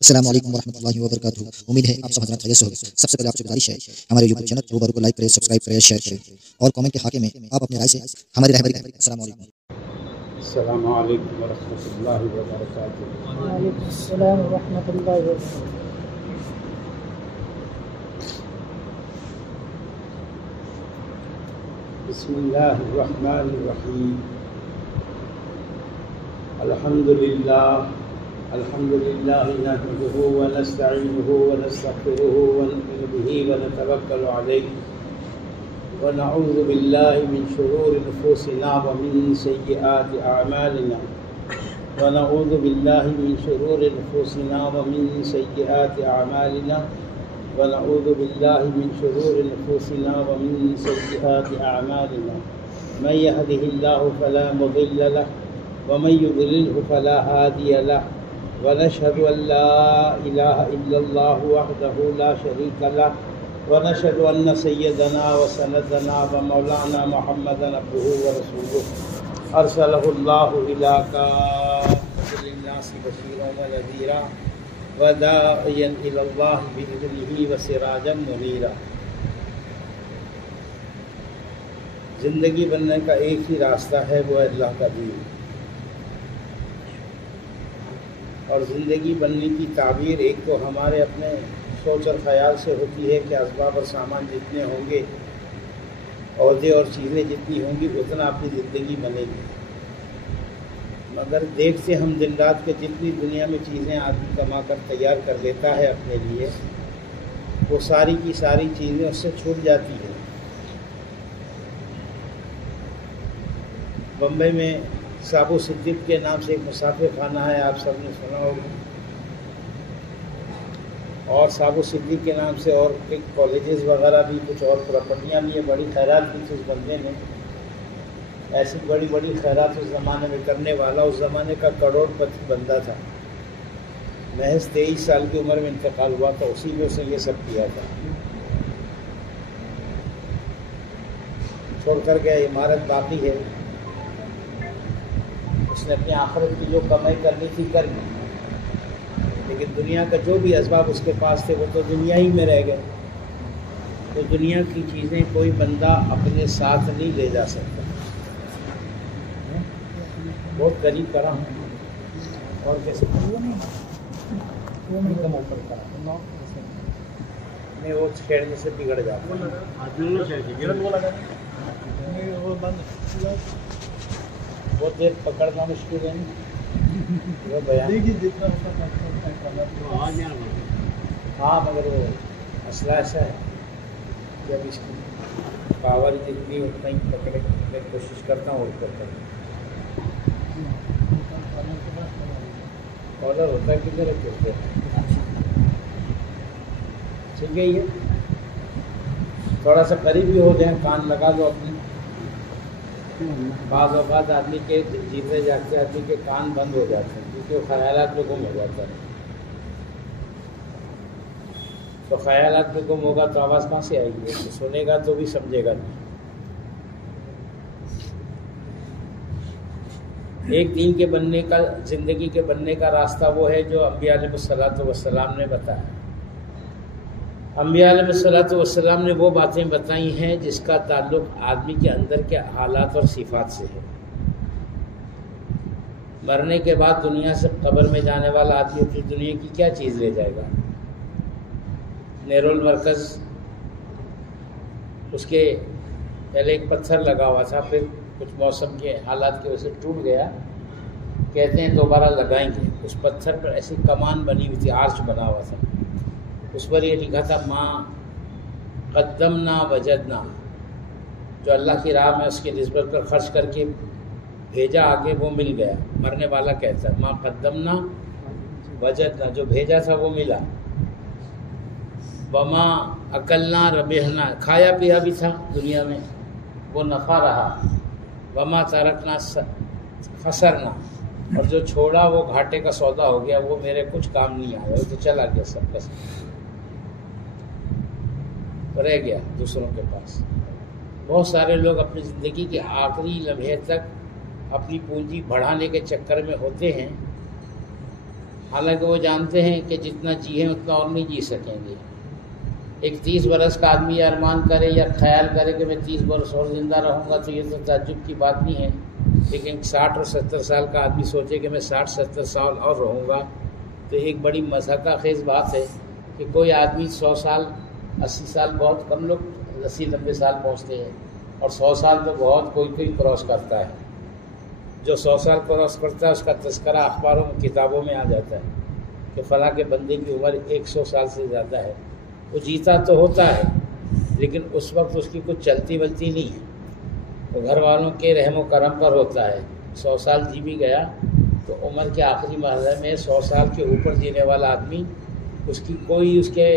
السلام علیکم ورحمۃ اللہ وبرکاتہ۔ امید ہے آپ سب حضرات خیریت سے ہوگے۔ سب سے پہلے آپ سے گزارش ہے ہمارے یوٹیوب چینل روبارو کو لائک کریں، سبسکرائب کریں، شیئر کریں اور کامنٹ کے خاکے میں آپ اپنی رائے سے ہماری رہبری کریں۔ السلام علیکم۔ السلام علیکم ورحمۃ اللہ وبرکاتہ۔ وعلیکم السلام ورحمۃ اللہ وبرکاتہ۔ بسم اللہ الرحمن الرحیم۔ الحمد للہ نحمده ونستعینه ونستغفره ونؤمن به ونتوکل علیہ ونعوذ باللہ من شرور انفسنا ومن سیئات اعمالنا ونعوذ باللہ من شرور انفسنا ومن سیئات اعمالنا ونعوذ باللہ من شرور انفسنا ومن سیئات اعمالنا من يهده الله فلا مضل له ومن يضلله فلا هادي له ونشهد أن لا إله إلا الله وحده لا شريك له ونشهد أن سيدنا وسندنا ومولانا محمدا عبده ورسوله أرسله الله إلى كافة للناس بشيرا ونذيرا وداعيا إلى الله بإذنه وسراجا منيرا۔ زندگی بننے کا ایک ہی راستہ ہے، وہ اللہ کا دین، اور زندگی بننے کی تعبیر ایک تو ہمارے اپنے سوچ اور خیال سے ہوتی ہے کہ اسباب اور سامان جتنے ہوں گے، عہدے اور چیزیں جتنی ہوں گی، اتنا اپنی زندگی بنے گی۔ مگر دیکھتے ہم دن رات کہ جتنی دنیا میں چیزیں آدمی کما کر تیار کر لیتا ہے اپنے لیے، وہ ساری کی ساری چیزیں اس سے چھوٹ جاتی ہیں۔ بمبئی میں سابو صدیق کے نام سے ایک مسافر خانہ ہے، آپ سب نے سنا ہوگا، اور سابو صدیق کے نام سے اور ایک کالجز وغیرہ بھی، کچھ اور پراپرٹیاں بھی ہیں۔ بڑی خیرات کی تھی اس بندے نے، ایسی بڑی بڑی خیرات اس زمانے میں کرنے والا، اس زمانے کا کروڑ پتی بندہ تھا۔ محض 23 سال کی عمر میں انتقال ہوا تھا، اسی میں اس نے یہ سب کیا تھا۔ چھوڑ کر گیا، عمارت باقی ہے، اس نے اپنی آخرت کی جو کمائی کرنی تھی کر لی، لیکن دنیا کا جو بھی اسباب اس کے پاس تھے وہ تو دنیا ہی میں رہ گئے۔ تو دنیا کی چیزیں کوئی بندہ اپنے ساتھ نہیں لے جا سکتا۔ بہت قریب کرا ہوں اور کیسے نہیں، وہ چھیڑنے سے بگڑ جاتا بہت دیر پکڑنا مشکل ہے۔ ہاں، مگر وہ مسئلہ ایسا ہے جب اس کی پاور جتنی اتنا ہی پکڑنے کی کوشش کرتا ہوں اور کرتا ہوں۔ کالر ہوتا ہے کدھر ہے، ٹھیک ہے، یہ تھوڑا سا قریب ہی ہو جائیں، کان لگا دو اپنے۔ بعض اوقات آدمی کے جیتے جاگتے آدمی کے کان بند ہو جاتے ہیں کیونکہ وہ خیالات میں گم ہو جاتا ہے۔ تو خیالات میں گم ہوگا تو آواز کہاں سے آئے گی؟ سنے گا تو بھی سمجھے گا نہیں۔ ایک دین کے بننے کا، زندگی کے بننے کا راستہ وہ ہے جو انبیاء علیہ الصلوۃ والسلام نے بتایا۔ انبیاء علیہ الصلوۃ والسلام نے وہ باتیں بتائی ہیں جس کا تعلق آدمی کے اندر کے حالات اور صفات سے ہے۔ مرنے کے بعد دنیا سے قبر میں جانے والا آدمی اپنی دنیا کی کیا چیز لے جائے گا؟ نیرول مرکز، اس کے پہلے ایک پتھر لگا ہوا تھا، پھر کچھ موسم کے حالات کی وجہ سے ٹوٹ گیا، کہتے ہیں دوبارہ لگائیں گے۔ اس پتھر پر ایسی کمان بنی ہوئی تھی، آرچ بنا ہوا تھا، اس پر یہ لکھا تھا ماں قدمنا وجدنا، جو اللہ کی راہ میں اس کی نسبت پر خرچ کر کے بھیجا آگے وہ مل گیا۔ مرنے والا کہتا ہے ماں قدمنا وجدنا، جو بھیجا تھا وہ ملا۔ وما اکلنا ربحنا، کھایا پیا بھی تھا دنیا میں، وہ نفع رہا۔ وما ترکنا خسرنا، اور جو چھوڑا وہ گھاٹے کا سودا ہو گیا، وہ میرے کچھ کام نہیں آیا، وہ تو چلا گیا سب کا سب، رہ گیا دوسروں کے پاس۔ بہت سارے لوگ اپنی زندگی کے آخری لمحے تک اپنی پونجی بڑھانے کے چکر میں ہوتے ہیں، حالانکہ وہ جانتے ہیں کہ جتنا جییں اتنا اور نہیں جی سکیں گے۔ ایک 30 برس کا آدمی ارمان کرے یا خیال کرے کہ میں 30 برس اور زندہ رہوں گا تو یہ تو تعجب کی بات نہیں ہے، لیکن 60 اور 70 سال کا آدمی سوچے کہ میں 60-70 سال اور رہوں گا تو ایک بڑی مضحکہ خیز بات ہے کہ کوئی آدمی 100 سال 80 سال، بہت کم لوگ 80-90 سال پہنچتے ہیں، اور 100 سال تو بہت کوئی کراس کرتا ہے۔ جو 100 سال کراس کرتا ہے اس کا تذکرہ اخباروں میں کتابوں میں آ جاتا ہے کہ فلاں کے بندے کی عمر 100 سال سے زیادہ ہے۔ وہ جیتا تو ہوتا ہے لیکن اس وقت اس کی کچھ چلتی بلتی نہیں ہے، تو گھر والوں کے رحم و کرم پر ہوتا ہے۔ 100 سال جی بھی گیا تو عمر کے آخری مرحلے میں 100 سال کے اوپر جینے والا آدمی، اس کی کوئی اس کے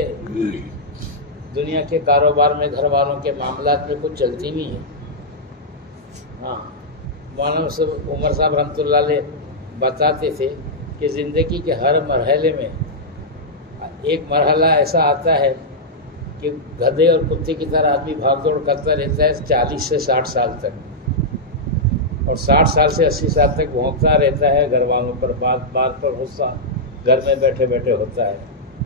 دنیا کے کاروبار میں، گھر والوں کے معاملات میں کچھ چلتی نہیں ہے۔ ہاں، مولانا عمر صاحب رحمۃ اللہ علیہ بتاتے تھے کہ زندگی کے ہر مرحلے میں ایک مرحلہ ایسا آتا ہے کہ گدھے اور کتے کی طرح آدمی بھاگ دوڑ کرتا رہتا ہے 40 سے 60 سال تک، اور 60 سال سے 80 سال تک بھونکتا رہتا ہے گھر والوں پر، بات بات پر غصہ گھر میں بیٹھے بیٹھے ہوتا ہے،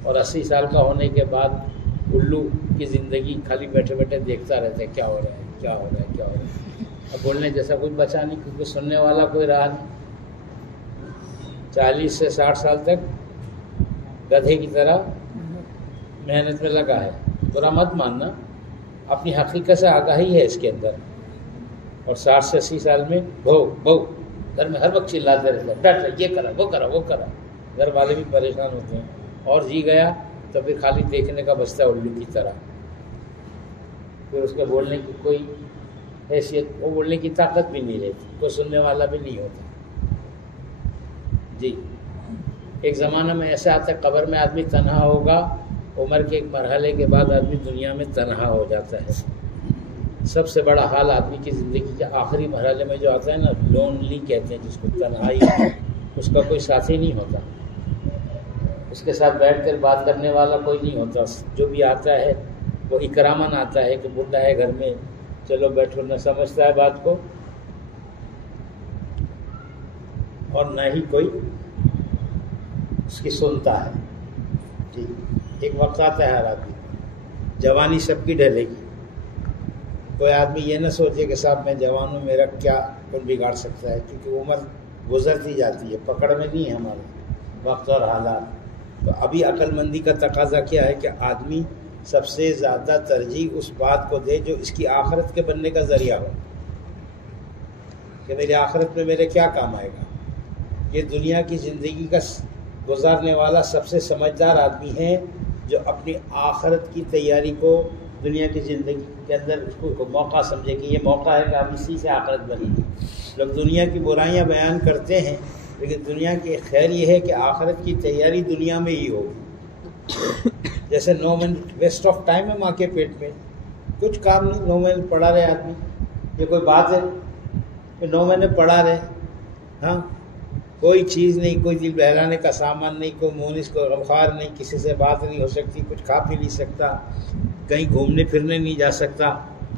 اور 80 سال کا ہونے کے بعد الو کی زندگی خالی بیٹھے بیٹھے دیکھتا رہتا ہے کیا ہو رہا ہے کیا ہو رہا ہے کیا ہو رہا ہے۔ اب بولنے جیسا کچھ بچا نہیں کیونکہ سننے والا کوئی رہا نہیں۔ 40 سے 60 سال تک گدھے کی طرح محنت میں لگا ہے۔ برا مت ماننا، اپنی حقیقت سے آگاہی ہے اس کے اندر، اور 60 سے 80 سال میں بہو گھر میں ہر وقت چلاتے رہتے ہیں، ڈٹ رہے، یہ کرا وہ کرا وہ کرا، گھر والے بھی پریشان ہوتے ہیں، اور جی گیا تو پھر خالی دیکھنے کا بچتا ہے الو کی طرح، پھر اس کے بولنے کی کوئی حیثیت، وہ بولنے کی طاقت بھی نہیں رہتی، کوئی سننے والا بھی نہیں ہوتا۔ جی، ایک زمانہ میں ایسا آتا ہے قبر میں آدمی تنہا ہوگا، عمر کے ایک مرحلے کے بعد آدمی دنیا میں تنہا ہو جاتا ہے۔ سب سے بڑا حال آدمی کی زندگی کے آخری مرحلے میں جو آتا ہے نا، لونلی کہتے ہیں جس کو، تنہائی، اس کا کوئی ساتھی نہیں ہوتا، اس کے ساتھ بیٹھ کر بات کرنے والا کوئی نہیں ہوتا، جو بھی آتا ہے وہ اکراماً آتا ہے کہ بڈھا ہے گھر میں، چلو بیٹھو، نہ سمجھتا ہے بات کو اور نہ ہی کوئی اس کی سنتا ہے۔ جی، ایک وقت آتا ہے ہر آدمی، جوانی سب کی ڈھلے گی، کوئی آدمی یہ نہ سوچے کہ صاحب میں جوان ہوں، میرا کیا کون بگاڑ سکتا ہے، کیونکہ عمر گزرتی جاتی ہے، پکڑ میں نہیں ہے ہمارے وقت اور حالات۔ تو ابھی عقل مندی کا تقاضا کیا ہے کہ آدمی سب سے زیادہ ترجیح اس بات کو دے جو اس کی آخرت کے بننے کا ذریعہ ہو، کہ میری آخرت میں میرے کیا کام آئے گا۔ یہ دنیا کی زندگی کا گزارنے والا سب سے سمجھدار آدمی ہے جو اپنی آخرت کی تیاری کو دنیا کی زندگی کے اندر اس کو موقع سمجھے کہ یہ موقع ہے کہ اب اسی سے آخرت بنے گی۔ لوگ دنیا کی برائیاں بیان کرتے ہیں لیکن دنیا کی خیر یہ ہے کہ آخرت کی تیاری دنیا میں ہی ہوگی۔ جیسے 9 منٹ ویسٹ آف ٹائم ہے ماں کے پیٹ میں، کچھ کام نہیں، 9 مہینے پڑھا رہے آدمی، یہ کوئی بات ہے کہ 9 مہینے پڑھا رہے؟ ہاں، کوئی چیز نہیں، کوئی دل بہلانے کا سامان نہیں، کوئی مونس، کوئی غمخوار نہیں، کسی سے بات نہیں ہو سکتی، کچھ کھا پی نہیں سکتا، کہیں گھومنے پھرنے نہیں جا سکتا،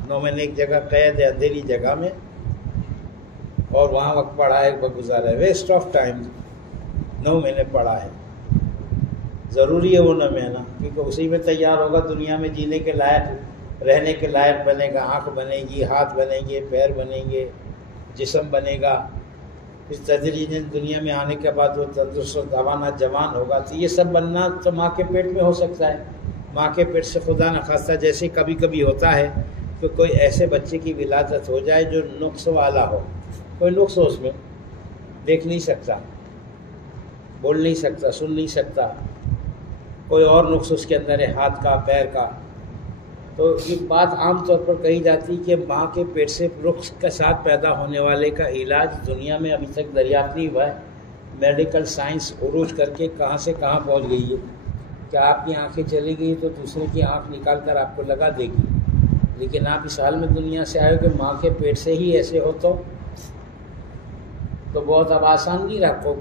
9 مہینے ایک جگہ قید ہے اندھیری جگہ میں، اور وہاں وقت پڑھا ہے، وقت گزارا ہے، ویسٹ آف ٹائم۔ 9 مہینے پڑھا ہے، ضروری ہے وہ 9 مہینہ، کیونکہ اسی میں تیار ہوگا دنیا میں جینے کے لائق، رہنے کے لائق بنے گا، آنکھ بنے گی، ہاتھ بنیں گے، پیر بنیں گے، جسم بنے گا، پھر تدریجاً دنیا میں آنے کے بعد وہ تندرست و توانا جوان ہوگا۔ تو یہ سب بننا تو ماں کے پیٹ میں ہو سکتا ہے، ماں کے پیٹ سے خدا نخواستہ جیسے کبھی کبھی ہوتا ہے کہ کوئی ایسے بچے کی ولادت ہو جائے جو نقص والا ہو، کوئی نقص ہو اس میں، دیکھ نہیں سکتا، بول نہیں سکتا، سن نہیں سکتا، کوئی اور نقص اس کے اندر ہے، ہاتھ کا، پیر کا۔ تو یہ بات عام طور پر کہی جاتی کہ ماں کے پیٹ سے رخ کے ساتھ پیدا ہونے والے کا علاج دنیا میں ابھی تک دریافت نہیں ہوا ہے۔ میڈیکل سائنس عروج کر کے کہاں سے کہاں پہنچ گئی ہے کہ آپ کی آنکھیں چلی گئی تو دوسرے کی آنکھ نکال کر آپ کو لگا دے گی، لیکن آپ اس حال میں دنیا سے آئے ہو کہ ماں کے پیٹ سے ہی ایسے ہو تو بہت اب آسان نہیں رکھو۔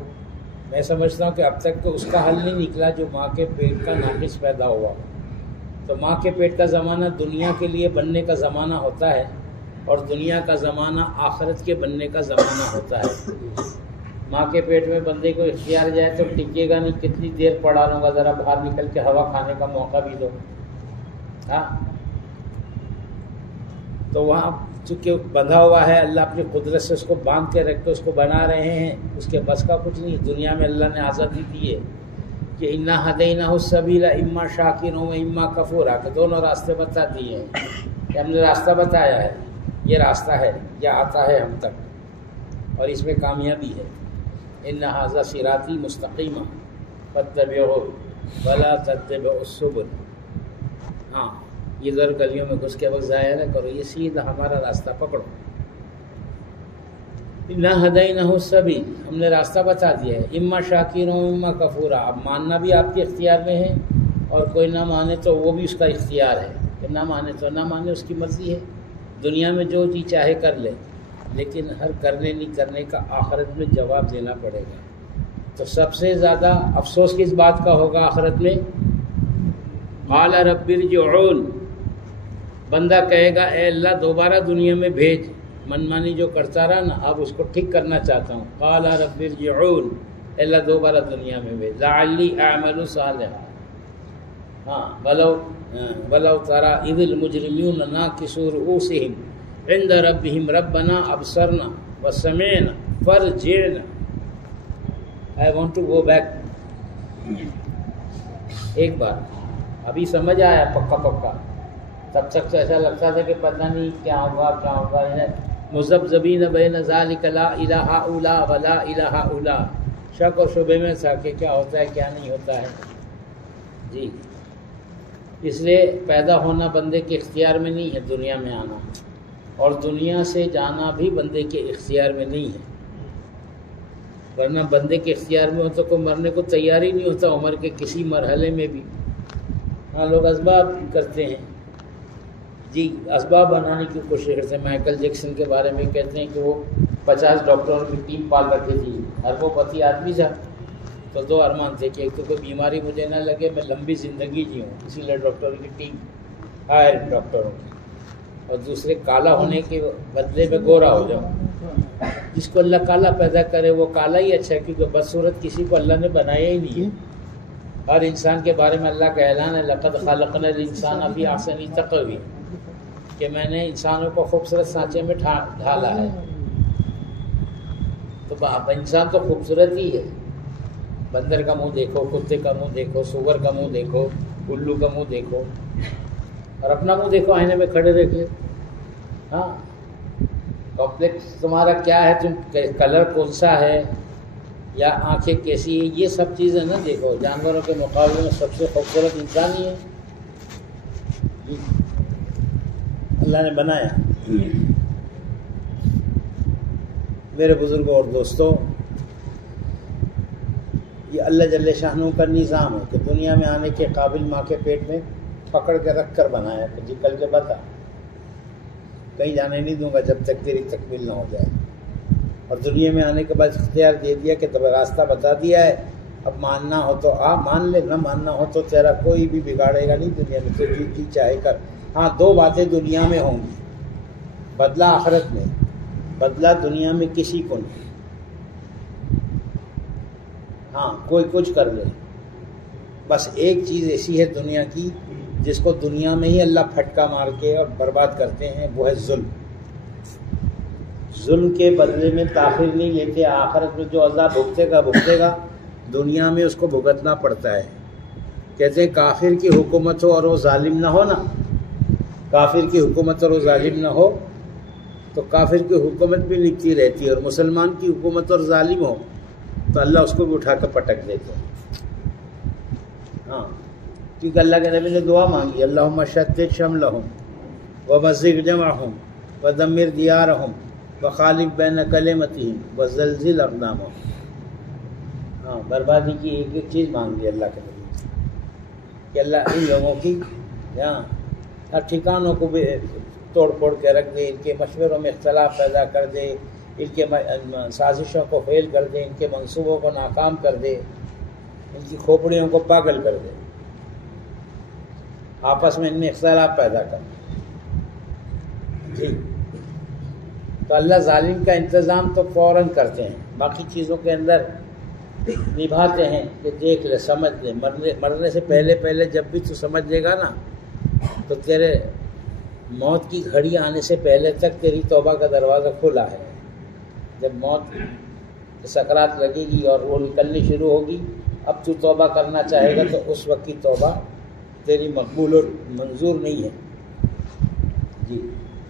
میں سمجھتا ہوں کہ اب تک تو اس کا حل نہیں نکلا جو ماں کے پیٹ کا ناقص پیدا ہوا۔ تو ماں کے پیٹ کا زمانہ دنیا کے لیے بننے کا زمانہ ہوتا ہے، اور دنیا کا زمانہ آخرت کے بننے کا زمانہ ہوتا ہے۔ ماں کے پیٹ میں بندے کو اختیار جائے تو ٹکے گا نہیں، کتنی دیر پڑا رہوں گا، ذرا باہر نکل کے ہوا کھانے کا موقع بھی دو. ہاں تو وہاں چونکہ بندھا ہوا ہے، اللہ اپنی قدرت سے اس کو باندھ کے رکھ کے اس کو بنا رہے ہیں، اس کے بس کا کچھ نہیں. دنیا میں اللہ نے آزادی دی ہے کہ انا ہدیناہ السبیل اما شاکر و اما کفورا، کہ دونوں راستے بتا دیے ہیں کہ ہم نے راستہ بتایا ہے، یہ راستہ ہے، یہ آتا ہے ہم تک اور اس میں کامیابی ہے. ان ھذا صراطی مستقیما فاتبعوہ ولا تتبعوا السبل. ہاں یہ ذر گلیوں میں گھس کے وقت ضائع نہ کرو، یہ سیدھا ہمارا راستہ پکڑو. انا ہدیناہ السبیل، ہم نے راستہ بتا دیا ہے، اما شاکر و اما کفورا. اب ماننا بھی آپ کے اختیار میں ہے اور کوئی نہ مانے تو وہ بھی اس کا اختیار ہے، کہ نہ مانے تو نہ مانے، اس کی مرضی ہے. دنیا میں جو چیز چاہے کر لے، لیکن ہر کرنے نہیں کرنے کا آخرت میں جواب دینا پڑے گا. تو سب سے زیادہ افسوس کس بات کا ہوگا آخرت میں؟ قال رب ارجعون، بندہ کہے گا اے اللہ دوبارہ دنیا میں بھیج. منمانی جو کرتا رہا نا، اب اس کو ٹھیک کرنا چاہتا ہوں. قال رب ارجعون، اے اللہ دوبارہ دنیا میں بھیج. لعلی اعمل صالحا. ہاں ولو تری اذ المجرمون ناکسوا رؤوسہم عند ربہم ربنا ابصرنا وسمعنا فارجعنا. I want to go back. ایک بار ابھی سمجھ آیا پکا پکا، تب تک تو ایسا لگتا تھا کہ پتہ نہیں کیا ہوگا کیا ہوگا. مذبذبین بین ذلک لا الہ الا ولا الہ الا، شک اور شبے میں تھا کہ کیا ہوتا ہے کیا نہیں ہوتا ہے. جی اس لیے پیدا ہونا بندے کے اختیار میں نہیں ہے، دنیا میں آنا، اور دنیا سے جانا بھی بندے کے اختیار میں نہیں ہے. ورنہ بندے کے اختیار میں ہو تو کوئی مرنے کو تیار ہی نہیں ہوتا عمر کے کسی مرحلے میں بھی. ہاں لوگ اسباب کرتے ہیں، جی اسباب بنانے کی کوشش کرتے ہیں. مائیکل جیکسن کے بارے میں کہتے ہیں کہ وہ 50 ڈاکٹروں کی ٹیم پال رکھی تھی، اربوں پتی آدمی تھا. تو 2 ارمان تھے کہ ایک تو کوئی بیماری مجھے نہ لگے، میں لمبی زندگی جیوں، اسی لیے ڈاکٹروں کی ٹیم ہائر ڈاکٹروں کی، اور دوسرے کالا ہونے کے بدلے میں گورا ہو جاؤں. جس کو اللہ کالا پیدا کرے وہ کالا ہی اچھا ہے، کیونکہ بدصورت کسی کو اللہ نے بنایا ہی نہیں ہے. ہر انسان کے بارے میں اللہ کا اعلان ہے لقد خلقنا الانسان فی احسن تقویم، کہ میں نے انسانوں کو خوبصورت سانچے میں ڈھالا ہے. تو انسان تو خوبصورت ہی ہے. بندر کا منہ دیکھو، کتے کا منہ دیکھو، سور کا منہ دیکھو، الو کا منہ دیکھو، اور اپنا منہ دیکھو آئینے میں کھڑے رہ کے. ہاں کمپلیکس تمہارا کیا ہے، تم کلر کون سا ہے یا آنکھیں کیسی ہیں، یہ سب چیزیں نہ دیکھو. جانوروں کے مقابلے میں سب سے خوبصورت انسان ہی ہے، اللہ نے بنایا. میرے بزرگوں اور دوستوں، یہ اللہ جل شانہ کا نظام ہے کہ دنیا میں آنے کے قابل ماں کے پیٹ میں پکڑ کے رکھ کر بنایا کہ جی کل کے بتا، کہیں جانے نہیں دوں گا جب تک تیری تکمیل نہ ہو جائے. اور دنیا میں آنے کے بعد اختیار دے دیا کہ تب راستہ بتا دیا ہے، اب ماننا ہو تو مان لے، نہ ماننا ہو تو تیرا کوئی بھی بگاڑے گا نہیں دنیا میں، تو جی چاہے کر. ہاں 2 باتیں دنیا میں ہوں گی، بدلہ آخرت میں، بدلہ دنیا میں کسی کو نہیں. ہاں کوئی کچھ کر لے، بس ایک چیز ایسی ہے دنیا کی جس کو دنیا میں ہی اللہ پھٹکا مار کے اور برباد کرتے ہیں، وہ ہے ظلم. ظلم کے بدلے میں تاخیر نہیں لیتے. آخرت میں جو عذاب بھگتے گا دنیا میں اس کو بھگتنا پڑتا ہے. کہتے ہیں کافر کی حکومت ہو اور وہ ظالم نہ ہو نا، کافر کی حکومت اور وہ ظالم نہ ہو تو کافر کی حکومت بھی لکھتی رہتی ہے، اور مسلمان کی حکومت اور ظالم ہو تو اللہ اس کو بھی اٹھا کر پٹک دیتے ہیں. ہاں کیونکہ اللہ کے نبی نے دعا مانگی اللہم شتت شملہم ومزق جمعہم ودمر دیارہم وخالف بین کلمتہم وزلزل اقدامہم. ہاں بربادی کی ایک ایک چیز مانگی اللہ کے نبی سے کہ اللہ ان لوگوں کی ہر ٹھکانوں کو بھی توڑ پھوڑ کے رکھ دے، ان کے مشوروں میں اختلاف پیدا کر دے، ان کے سازشوں کو فیل کر دے، ان کے منصوبوں کو ناکام کر دے، ان کی کھوپڑیوں کو پاگل کر دے، آپس میں ان میں اختلاف پیدا کر دے. جی تو اللہ ظالم کا انتظام تو فوراً کرتے ہیں. باقی چیزوں کے اندر نبھاتے ہیں کہ دیکھ لے سمجھ لے، مرنے سے پہلے جب بھی تو سمجھ لے گا نا تو تیرے موت کی گھڑی آنے سے پہلے تک تیری توبہ کا دروازہ کھلا ہے۔ جب موت سکرات لگے گی اور وہ نکلنی شروع ہوگی، اب تو توبہ کرنا چاہے گا تو اس وقت کی توبہ تیری مقبول اور منظور نہیں ہے۔ جی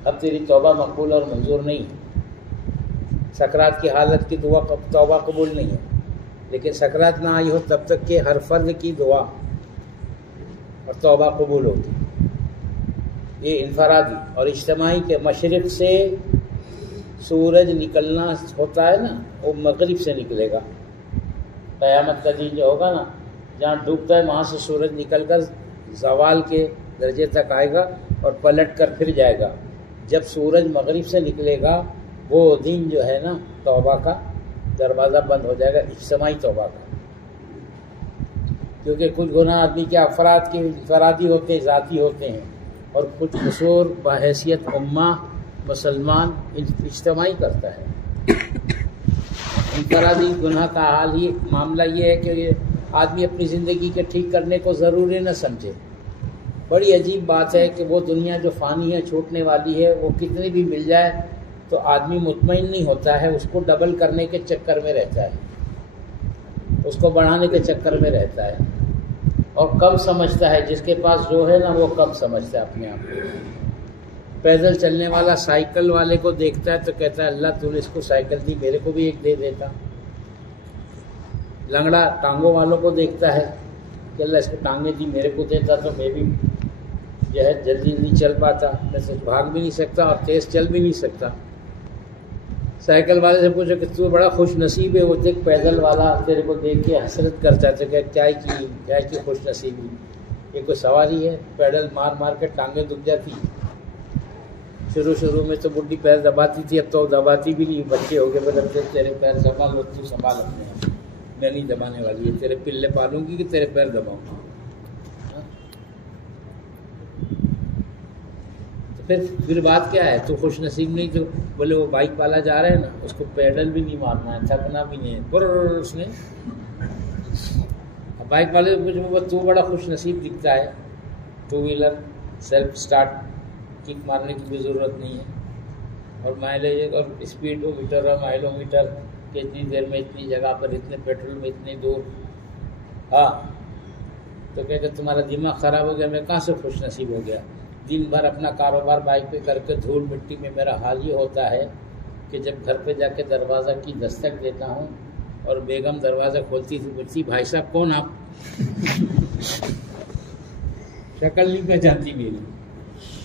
اب تیری توبہ مقبول اور منظور نہیں ہے۔ سکرات کی حالت کی دعا توبہ قبول نہیں ہے، لیکن سکرات نہ آئی ہو تب تک کہ ہر فرد کی دعا اور توبہ قبول ہوگی۔ یہ انفرادی اور اجتماعی کے مشرق سے سورج نکلنا ہوتا ہے نا، وہ مغرب سے نکلے گا۔ قیامت کا دن جو ہوگا نا، جہاں ڈوبتا ہے وہاں سے سورج نکل کر زوال کے درجے تک آئے گا اور پلٹ کر پھر جائے گا۔ جب سورج مغرب سے نکلے گا وہ دن جو ہے نا توبہ کا دروازہ بند ہو جائے گا، اجتماعی توبہ کا، کیونکہ کچھ گناہ آدمی کے افراد کے انفرادی ہوتے ہیں، ذاتی ہوتے ہیں، اور کچھ قصور بحیثیت امہ مسلمان اجتماعی کرتا ہے۔ انفرادی گناہ کا حال ہی معاملہ یہ ہے کہ آدمی اپنی زندگی کے ٹھیک کرنے کو ضروری نہ سمجھے۔ بڑی عجیب بات ہے کہ وہ دنیا جو فانی ہے، چھوٹنے والی ہے، وہ کتنی بھی مل جائے تو آدمی مطمئن نہیں ہوتا ہے، اس کو ڈبل کرنے کے چکر میں رہتا ہے، اس کو بڑھانے کے چکر میں رہتا ہے، اور کم سمجھتا ہے۔ جس کے پاس جو ہے نا وہ کم سمجھتا ہے اپنے آپ کو۔ پیدل چلنے والا سائیکل والے کو دیکھتا ہے تو کہتا ہے اللہ تو نے اس کو سائیکل دی، میرے کو بھی ایک دے دیتا۔ لنگڑا ٹانگوں والوں کو دیکھتا ہے کہ اللہ اس کو ٹانگیں دی، میرے کو دیتا تو میں بھی جو ہے جلدی چل پاتا، میں سے بھاگ بھی نہیں سکتا اور تیز چل بھی نہیں سکتا۔ سائیکل والے سے پوچھو کہ تو بڑا خوش نصیب ہے، وہ دیکھ پیدل والا تیرے کو دیکھ کے حسرت کرتا ہے، کہ کیا کی خوش نصیبی، یہ کوئی سواری ہے؟ پیڈل مار کے ٹانگیں دکھ جاتی۔ شروع میں تو بڈھی پیر دباتی تھی، اب تو دباتی بھی نہیں، بچے ہو گئے بولتے تیرے پیر سنبھال، تو سنبھال اپنے آپ، میں نہیں دبانے والی ہے، تیرے پلے پالوں گی کہ تیرے پیر دباؤں گا۔ پھر بات کیا ہے؟ تو خوش نصیب نہیں، تو بولے وہ بائک والا جا رہا ہے نا، اس کو پیڈل بھی نہیں مارنا ہے، تھکنا بھی نہیں ہے، اس نے بائک والے تو بڑا خوش نصیب دکھتا ہے، two wheeler self start kick مارنے کی بھی ضرورت نہیں ہے، اور مائلیج اور اسپیڈو میٹر اور مائلو میٹر کہ اتنی دیر میں اتنی جگہ پر اتنے پیٹرول میں اتنی دور۔ ہاں تو کہتے تمہارا دماغ خراب ہو گیا، میں کہاں سے خوش نصیب ہو گیا؟ دن بھر اپنا کاروبار بائک پہ کر کے دھول مٹی میں میرا حال یہ ہوتا ہے کہ جب گھر پہ جا کے دروازہ کی دستک دیتا ہوں اور بیگم دروازہ کھولتی تھی، بولتی بھائی صاحب کون آپ؟ شکل نہیں پہچانتی میری،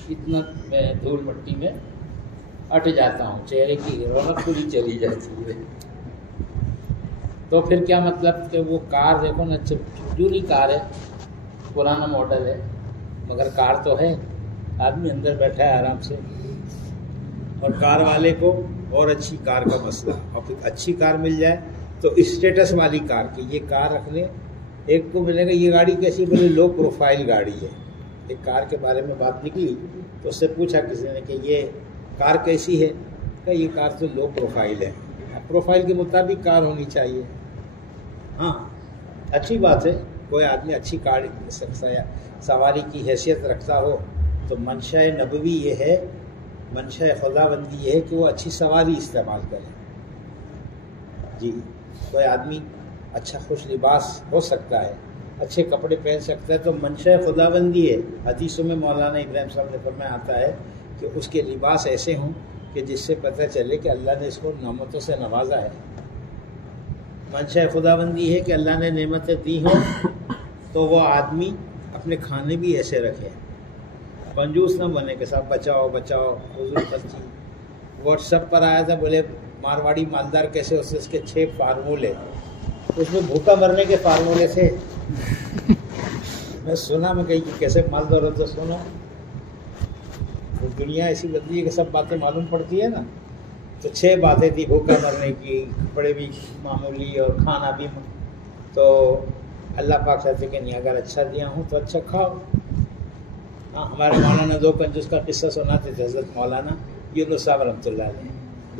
اتنا میں دھول مٹی میں اٹ جاتا ہوں، چہرے کی رونق پوری چلی جاتی ہے۔ تو پھر کیا مطلب کہ وہ کار دیکھو نا، جوری کار ہے، پرانا ماڈل ہے، مگر کار تو ہے، آدمی اندر بیٹھا ہے آرام سے، اور کار والے کو اور اچھی کار کا مسئلہ، اور پھر اچھی کار مل جائے تو اسٹیٹس والی کار کی یہ کار رکھ لیں۔ ایک کو ملے گا یہ گاڑی کیسی، بولے لو پروفائل گاڑی ہے۔ ایک کار کے بارے میں بات نکلی تو اس سے پوچھا کسی نے کہ یہ کار کیسی ہے، کہ یہ کار تو لو پروفائل ہے۔ پروفائل کے مطابق کار ہونی چاہیے۔ ہاں اچھی بات ہے، کوئی آدمی اچھی کار سواری کی حیثیت رکھتا ہو تو منشاء نبوی یہ ہے، منشاء خداوندی یہ ہے کہ وہ اچھی سواری استعمال کرے۔ جی کوئی آدمی اچھا خوش لباس ہو سکتا ہے، اچھے کپڑے پہن سکتا ہے تو منشاء خداوندی ہے۔ حدیثوں میں مولانا ابراہیم صاحب نے فرمایا آتا ہے کہ اس کے لباس ایسے ہوں کہ جس سے پتہ چلے کہ اللہ نے اس کو نعمتوں سے نوازا ہے۔ منشاء خداوندی ہے کہ اللہ نے نعمتیں دی ہوں تو وہ آدمی اپنے کھانے بھی ایسے رکھے، کنجوس نہ بنے کہ صاحب بچاؤ حضور بچی۔ واٹس ایپ پر آیا تھا، بولے مارواڑی مالدار کیسے، اس کے 6 فارمولے، اس میں بھوکا مرنے کے فارمولے تھے۔ میں سنا، میں کہیں کہ کیسے مالدار ہوتا سنا، دنیا ایسی بدلی ہے کہ سب باتیں معلوم پڑتی ہے نا۔ تو 6 باتیں تھی بھوکا مرنے کی، کپڑے بھی معمولی اور کھانا بھی، تو اللہ پاک کہتے کہ نہیں اگر اچھا دیا ہوں تو اچھا کھاؤ۔ ہاں ہمارے مولانا 2 کنجوس کا قصہ سناتے تھے، حضرت مولانا یونس صاحب رحمۃ اللہ علیہ،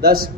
10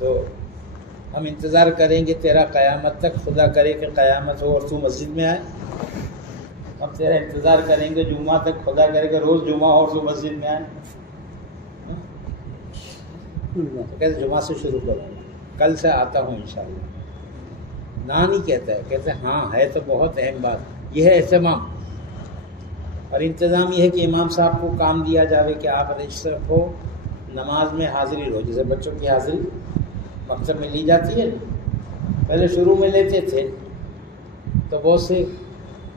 تو ہم انتظار کریں گے تیرا قیامت تک، خدا کرے کہ قیامت ہو اور تو مسجد میں آئے. ہم تیرا انتظار کریں گے جمعہ تک، خدا کرے کہ روز جمعہ ہو اور تو مسجد میں آئے. تو کہتے جمعہ سے شروع کروں گا، کل سے آتا ہوں انشاءاللہ. نہ نہیں کہتا ہے، کہتے ہیں ہاں ہے تو بہت اہم بات. یہ ہے اہتمام. اور انتظام یہ ہے کہ امام صاحب کو کام دیا جاوے کہ آپ رجسٹر رکھو، نماز میں حاضری ہو. جیسے بچوں کی حاضری مکتب میں لی جاتی ہے، پہلے شروع میں لیتے تھے تو بہت سے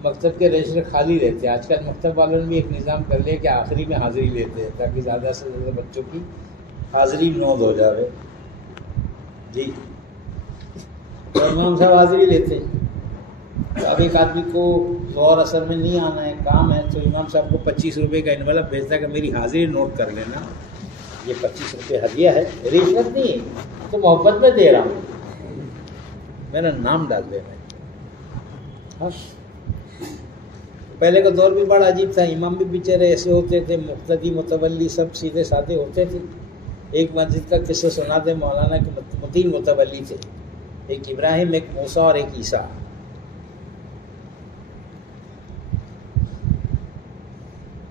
مکتب کے رجسٹر خالی رہتے. آج کل مکتب والوں نے بھی ایک نظام کر لیا کہ آخری میں حاضری لیتے ہیں تاکہ زیادہ سے زیادہ بچوں کی حاضری نوٹ ہو جاوے. جی تو امام صاحب حاضری لیتے ہیں. تو اب ایک آدمی کو ظہر اثر میں نہیں آنا ہے، کام ہے، تو امام صاحب کو 25 روپے کا انویلپ بھیجتا ہے کہ میری حاضری نوٹ کر لینا، یہ 25 روپے ہدیہ ہے، رشوت نہیں ہے، تو محبت میں دے رہا ہوں، میرا نام ڈال دے رہا ہے. پہلے کا دور بھی بڑا عجیب تھا. امام بھی بیچارے ایسے ہوتے تھے، مقتدی متولی سب سیدھے سادے ہوتے تھے. ایک مسجد کا قصہ سناتے مولانا کے 3 متولی تھے، ایک ابراہیم، ایک موسیٰ اور ایک عیسیٰ.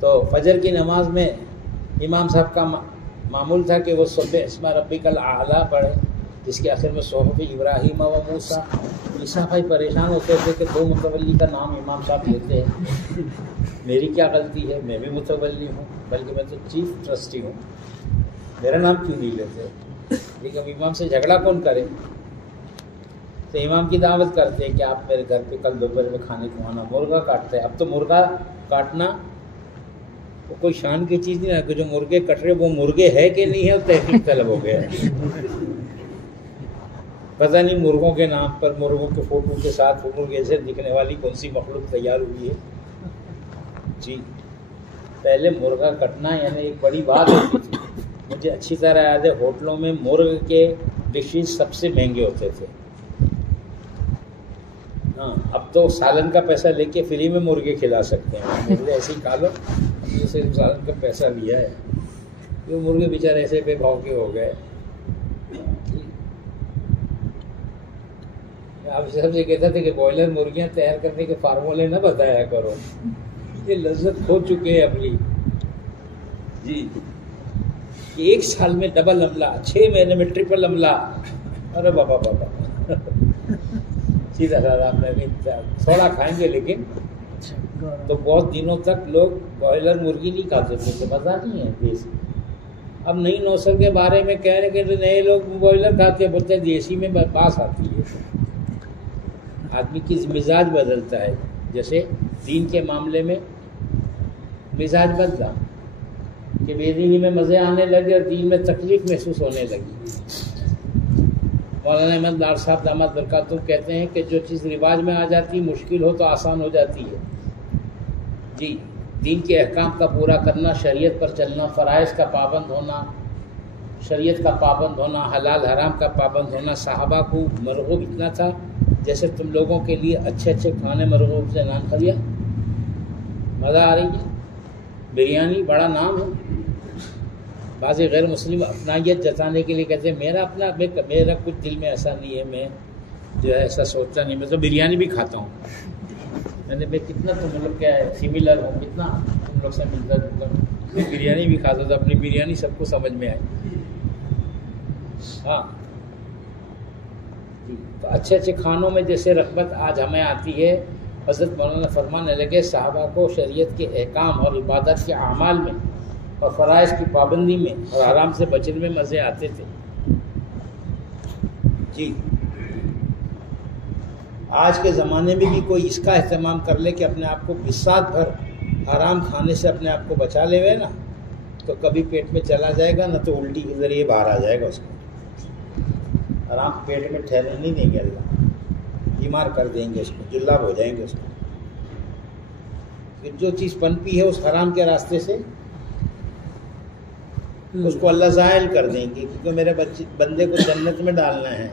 تو فجر کی نماز میں امام صاحب کا معمول تھا کہ وہ سبح اسم ربک الاعلیٰ پڑھے، جس کے آخر میں صحف ابراہیم و موسیٰ. عیسیٰ بھائی پریشان ہوتے تھے کہ 2 متولی کا نام امام صاحب لیتے ہیں، میری کیا غلطی ہے، میں بھی متولی ہوں، بلکہ میں تو چیف ٹرسٹی ہوں، میرا نام کیوں نہیں لیتے. لیکن امام سے جھگڑا کون کرے. تو امام کی دعوت کرتے ہیں کہ آپ میرے گھر پہ کل دوپہر میں کھانے کو آنا. مرغا کاٹتے ہیں. اب تو مرغا کاٹنا کوئی شان کی چیز نہیں ہے کہ جو مرغے کٹ رہے وہ مرغے ہے کہ نہیں ہے، وہ تحقیق طلب ہو گیا ہے. پتہ نہیں مرغوں کے نام پر، مرغوں کے فوٹو کے ساتھ مرغے سے دکھنے والی کون سی مخلوق تیار ہوئی ہے. جی پہلے مرغا کٹنا یعنی ایک بڑی بات ہوتی تھی. مجھے اچھی طرح یاد ہے ہوٹلوں میں مرغ کے ڈشز سب سے مہنگے ہوتے تھے. ہاں اب تو سالن کا پیسہ لے کے فری میں مرغے کھلا سکتے ہیں. مرغے ایسے ہی کھا لو، ہم نے صرف سالن کا پیسہ لیا ہے. یہ مرغے بیچارے ایسے بے بھاؤ کے ہو گئے. آپ سب سے کہتا تھا کہ بوائلر مرغیاں تیار کرنے کے فارمولے نہ بتایا کرو، یہ لذت کھو چکے ہیں اپنی. جی کہ 1 سال میں ڈبل عملہ، 6 مہینے میں ٹرپل عملہ. ارے بابا بابا سیدھا سادہ آپ نے تھوڑا کھائیں گے. لیکن تو بہت دنوں تک لوگ بوائلر مرغی نہیں کھاتے تھے کہ مزہ نہیں ہے دیسی. اب نئی نسل کے بارے میں کہہ رہے کہ نئے لوگ بوائلر کھاتے ہیں، بولتے ہیں دیسی میں باس آتی ہے. آدمی کی مزاج بدلتا ہے. جیسے دین کے معاملے میں مزاج بدلا کہ بے دینی میں مزے آنے لگے اور دین میں تکلیف محسوس ہونے لگی. مولانا احمد ڈار صاحب دامت برکاتہ کہتے ہیں کہ جو چیز رواج میں آ جاتی مشکل ہو تو آسان ہو جاتی ہے. جی دین کے احکام کا پورا کرنا، شریعت پر چلنا، فرائض کا پابند ہونا، شریعت کا پابند ہونا، حلال حرام کا پابند ہونا. صحابہ کو مرغوب اتنا تھا جیسے تم لوگوں کے لیے اچھے اچھے کھانے مرغوب سے نان کھا لیا. مزہ آ رہی ہے. بریانی بڑا نام ہے. بعض غیر مسلم اپنائیت جتانے کے لیے کہتے ہیں میرا کچھ دل میں ایسا نہیں ہے، میں جو ہے ایسا سوچتا نہیں، میں تو بریانی بھی کھاتا ہوں. میں نے کتنا تو مطلب کیا ہے سملر ہوں، کتنا تم لوگ سے ملتا جلتا ہوں. میں بریانی بھی کھاتا تھا، اپنی بریانی سب کو سمجھ میں آئی. ہاں تو اچھے اچھے کھانوں میں جیسے رغبت آج ہمیں آتی ہے، حضرت مولانا فرمانے لگے صحابہ کو شریعت کے احکام اور عبادت کے اعمال میں اور فرائض کی پابندی میں اور حرام سے بچنے میں مزے آتے تھے. جی آج کے زمانے میں بھی کوئی اس کا اہتمام کر لے کہ اپنے آپ کو بساط بھر حرام کھانے سے اپنے آپ کو بچا لے ہوئے نا، تو کبھی پیٹ میں چلا جائے گا، نہ تو الٹی کے ذریعے باہر آ جائے گا. اس کو حرام پیٹ میں ٹھہرنے نہیں دیں گے اللہ، بیمار کر دیں گے، اس کو جلاب ہو جائیں گے. اس کو جو چیز پنپی ہے اس حرام کے راستے سے اس کو اللہ زائل کر دیں گے، کیونکہ میرے بندے کو جنت میں ڈالنا ہے.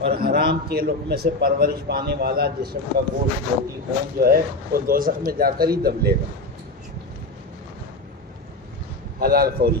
اور حرام کے لقمے سے پرورش پانے والا جسم کا گوشت روٹی خون جو ہے وہ دوزخ میں جا کر ہی دم لے گا. حلال خوری.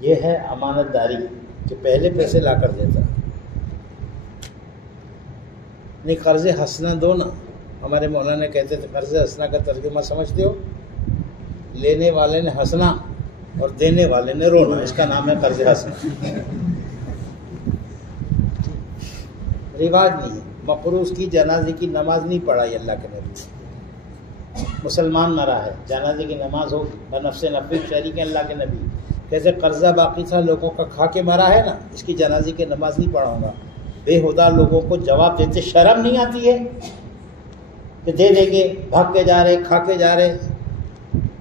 یہ ہے امانت داری کہ پہلے پیسے لا کر دیتا. نہیں قرض حسنہ دو نا. ہمارے مولانا کہتے تھے قرض حسنہ کا ترجمہ سمجھتے ہو؟ لینے والے نے ہنسنا اور دینے والے نے رونا، اس کا نام ہے قرض حسنہ. رواج نہیں ہے. مقروض کی جنازے کی نماز نہیں پڑھائی اللہ کے نبی. مسلمان مرا ہے، جنازے کی نماز ہو بنفس نفی شریک اللہ کے نبی. کیسے قرضہ باقی تھا لوگوں کا کھا کے مرا ہے نا، اس کی جنازے کی نماز نہیں پڑھاؤں گا. بے ہدا لوگوں کو جواب دیتے شرم نہیں آتی ہے کہ دے دیں گے، بھاگ کے جا رہے، کھا کے جا رہے.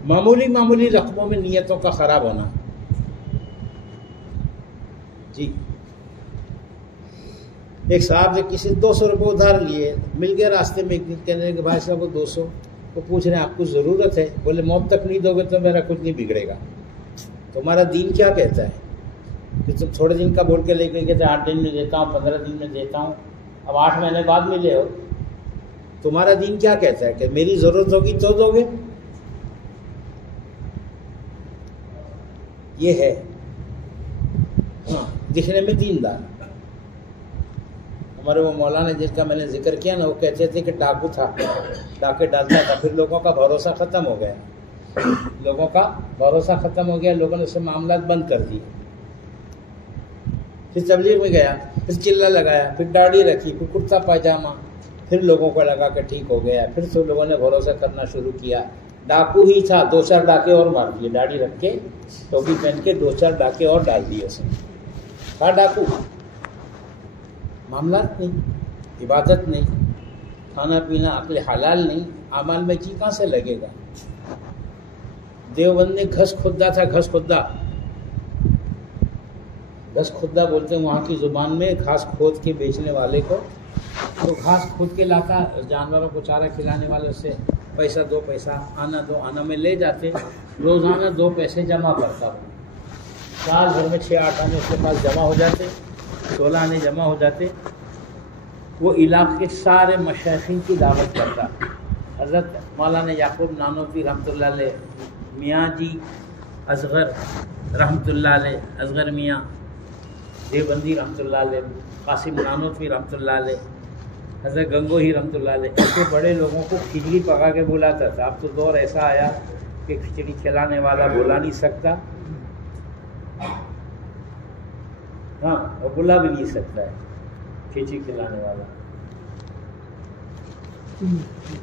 معمولی رقموں میں نیتوں کا خراب ہونا. جی ایک صاحب سے کسی 200 روپے ادھار لیے، مل گئے راستے میں ایک دن، کہنے لگے بھائی صاحب وہ 200. وہ پوچھ رہے ہیں آپ کو ضرورت ہے؟ بولے موت تک نہیں دو گے تو میرا کچھ نہیں بگڑے گا. تمہارا دین کیا کہتا ہے کہ تم تھوڑے دن کا بول کے لے کے کہتے 8 دن میں دیتا ہوں، 15 دن میں دیتا ہوں، اب 8 مہینے بعد ملے ہو. تمہارا دین کیا کہتا ہے کہ میری ضرورت ہوگی تو دو گے؟ یہ ہے ہاں دکھنے میں دیندار. ہمارے وہ مولانا جس کا میں نے ذکر کیا نا، وہ کہتے تھے کہ ڈاکو تھا، ڈاکے ڈالتا تھا. پھر لوگوں کا بھروسہ ختم ہو گیا، لوگوں نے اس سے معاملات بند کر دیے. پھر تبلیغ میں گیا، پھر چلہ لگایا، پھر داڑھی رکھی، پھر کرتا پاجامہ، پھر لوگوں کو لگا کہ ٹھیک ہو گیا. پھر تو لوگوں نے بھروسہ کرنا شروع کیا. ڈاکو ہی تھا، 2-4 ڈاکے اور مار دیے، داڑھی رکھ کے ٹوپی پہن کے 2-4 ڈاکے اور ڈال دیے اس نے. تھا ڈاکو. معاملات نہیں، عبادت نہیں، کھانا پینا عقل حلال نہیں، اعمال میں جی کہاں سے لگے گا؟ دیوبند نے گھس خدا تھا، گھس خدا بولتے ہیں وہاں کی زبان میں گھاس کھود کے بیچنے والے کو. تو گھاس کھود کے لاتا جانوروں کو چارہ کھلانے والے، اس سے پیسہ 2 پیسہ دو آنا میں لے جاتے. روزانہ 2 پیسے جمع کرتا ہوں. سال بھر میں 6-8 آنے اس کے پاس جمع ہو جاتے، 16 آنے جمع ہو جاتے. وہ علاقے کے سارے مشائخین کی دعوت کرتا. حضرت مولانا یعقوب نانوتوی رحمۃ اللہ علیہ، میاں جی اصغر رحمۃ اللہ علیہ، اصغر میاں دیوبندی رحمۃ اللہ علیہ، قاسم نانوتوی رحمۃ اللہ علیہ، حضرت گنگوہی رحمۃ اللہ علیہ، ایسے بڑے لوگوں کو کھچڑی پکا کے بلاتا تھا. اب تو دور ایسا آیا کہ کھچڑی کھلانے والا بلا نہیں سکتا، ہاں اور بلا بھی نہیں سکتا ہے کھچڑی کھلانے والا.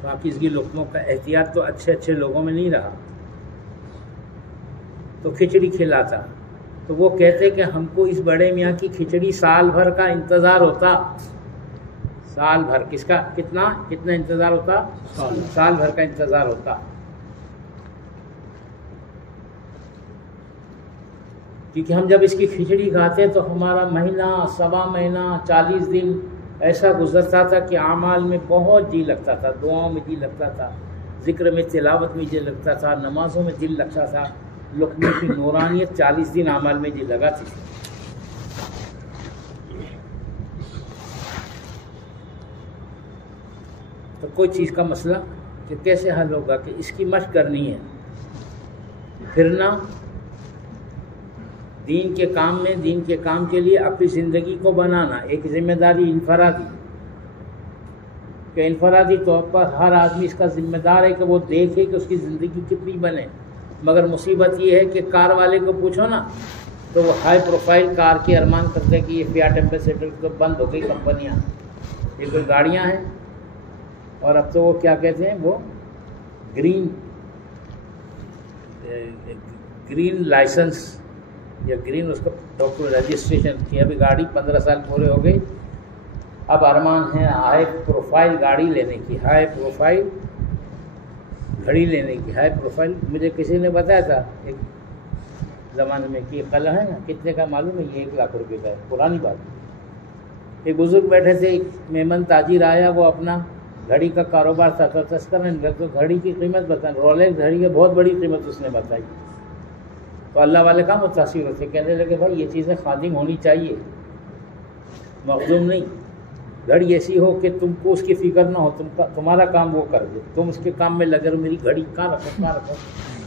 پاکیزگی لقموں کا احتیاط تو اچھے لوگوں میں نہیں رہا، تو کھچڑی کھلاتا. تو وہ کہتے کہ ہم کو اس بڑے میاں کی کھچڑی سال بھر کا انتظار ہوتا. سال بھر کس کا کتنا انتظار ہوتا؟ سال بھر کا انتظار ہوتا. کیونکہ ہم جب اس کی کھچڑی کھاتے تو ہمارا مہینہ، 1.25 مہینہ، 40 دن ایسا گزرتا تھا کہ اعمال میں بہت جی لگتا تھا، دعاؤں میں جی لگتا تھا، ذکر میں، تلاوت میں جی لگتا تھا، نمازوں میں دل لگتا تھا. لقمے کی نورانیت 40 دن اعمال میں جی لگاتی تھی. تو کوئی چیز کا مسئلہ کہ کیسے حل ہوگا کہ اس کی مشق کرنی ہے، پھرنا دین کے کام میں، دین کے کام کے لیے اپنی زندگی کو بنانا. ایک ذمہ داری انفرادی، کہ انفرادی طور پر ہر آدمی اس کا ذمہ دار ہے کہ وہ دیکھے کہ اس کی زندگی کتنی بنے. مگر مصیبت یہ ہے کہ کار والے کو پوچھو نا تو وہ ہائی پروفائل کار کی ارمان کرتے کہ یہ فیاٹ ایمبیسیڈر تو بند ہو گئی کمپنیاں، یہ کوئی گاڑیاں ہیں. اور اب تو وہ کیا کہتے ہیں، وہ گرین لائسنس یا گرین اس کا ڈاکٹر رجسٹریشن کی. ابھی گاڑی 15 سال پورے ہو گئی، اب ارمان ہے ہائی پروفائل گاڑی لینے کی، ہائی پروفائل گھڑی لینے کی، ہائی پروفائل. مجھے کسی نے بتایا تھا ایک زمانے میں کہ قلعہ ہے نا، کتنے کا معلوم ہے؟ یہ 1 لاکھ روپے کا ہے. پرانی بات. ایک بزرگ بیٹھے تھے، ایک مہمان تاجر آیا، وہ اپنا گھڑی کا کاروبار تھا تو تذکرہ تو گھڑی کی قیمت بتائیں، رولیکس گھڑی کی بہت بڑی قیمت اس نے بتائی. تو اللہ والے کا متاثر ہوتے، کہنے لگے بھائی یہ چیزیں خادم ہونی چاہیے، مخدوم نہیں. گھڑی ایسی ہو کہ تم کو اس کی فکر نہ ہو، تمہارا کام وہ کر دے، تم اس کے کام میں لگے رہو. میری گھڑی کہاں رکھو،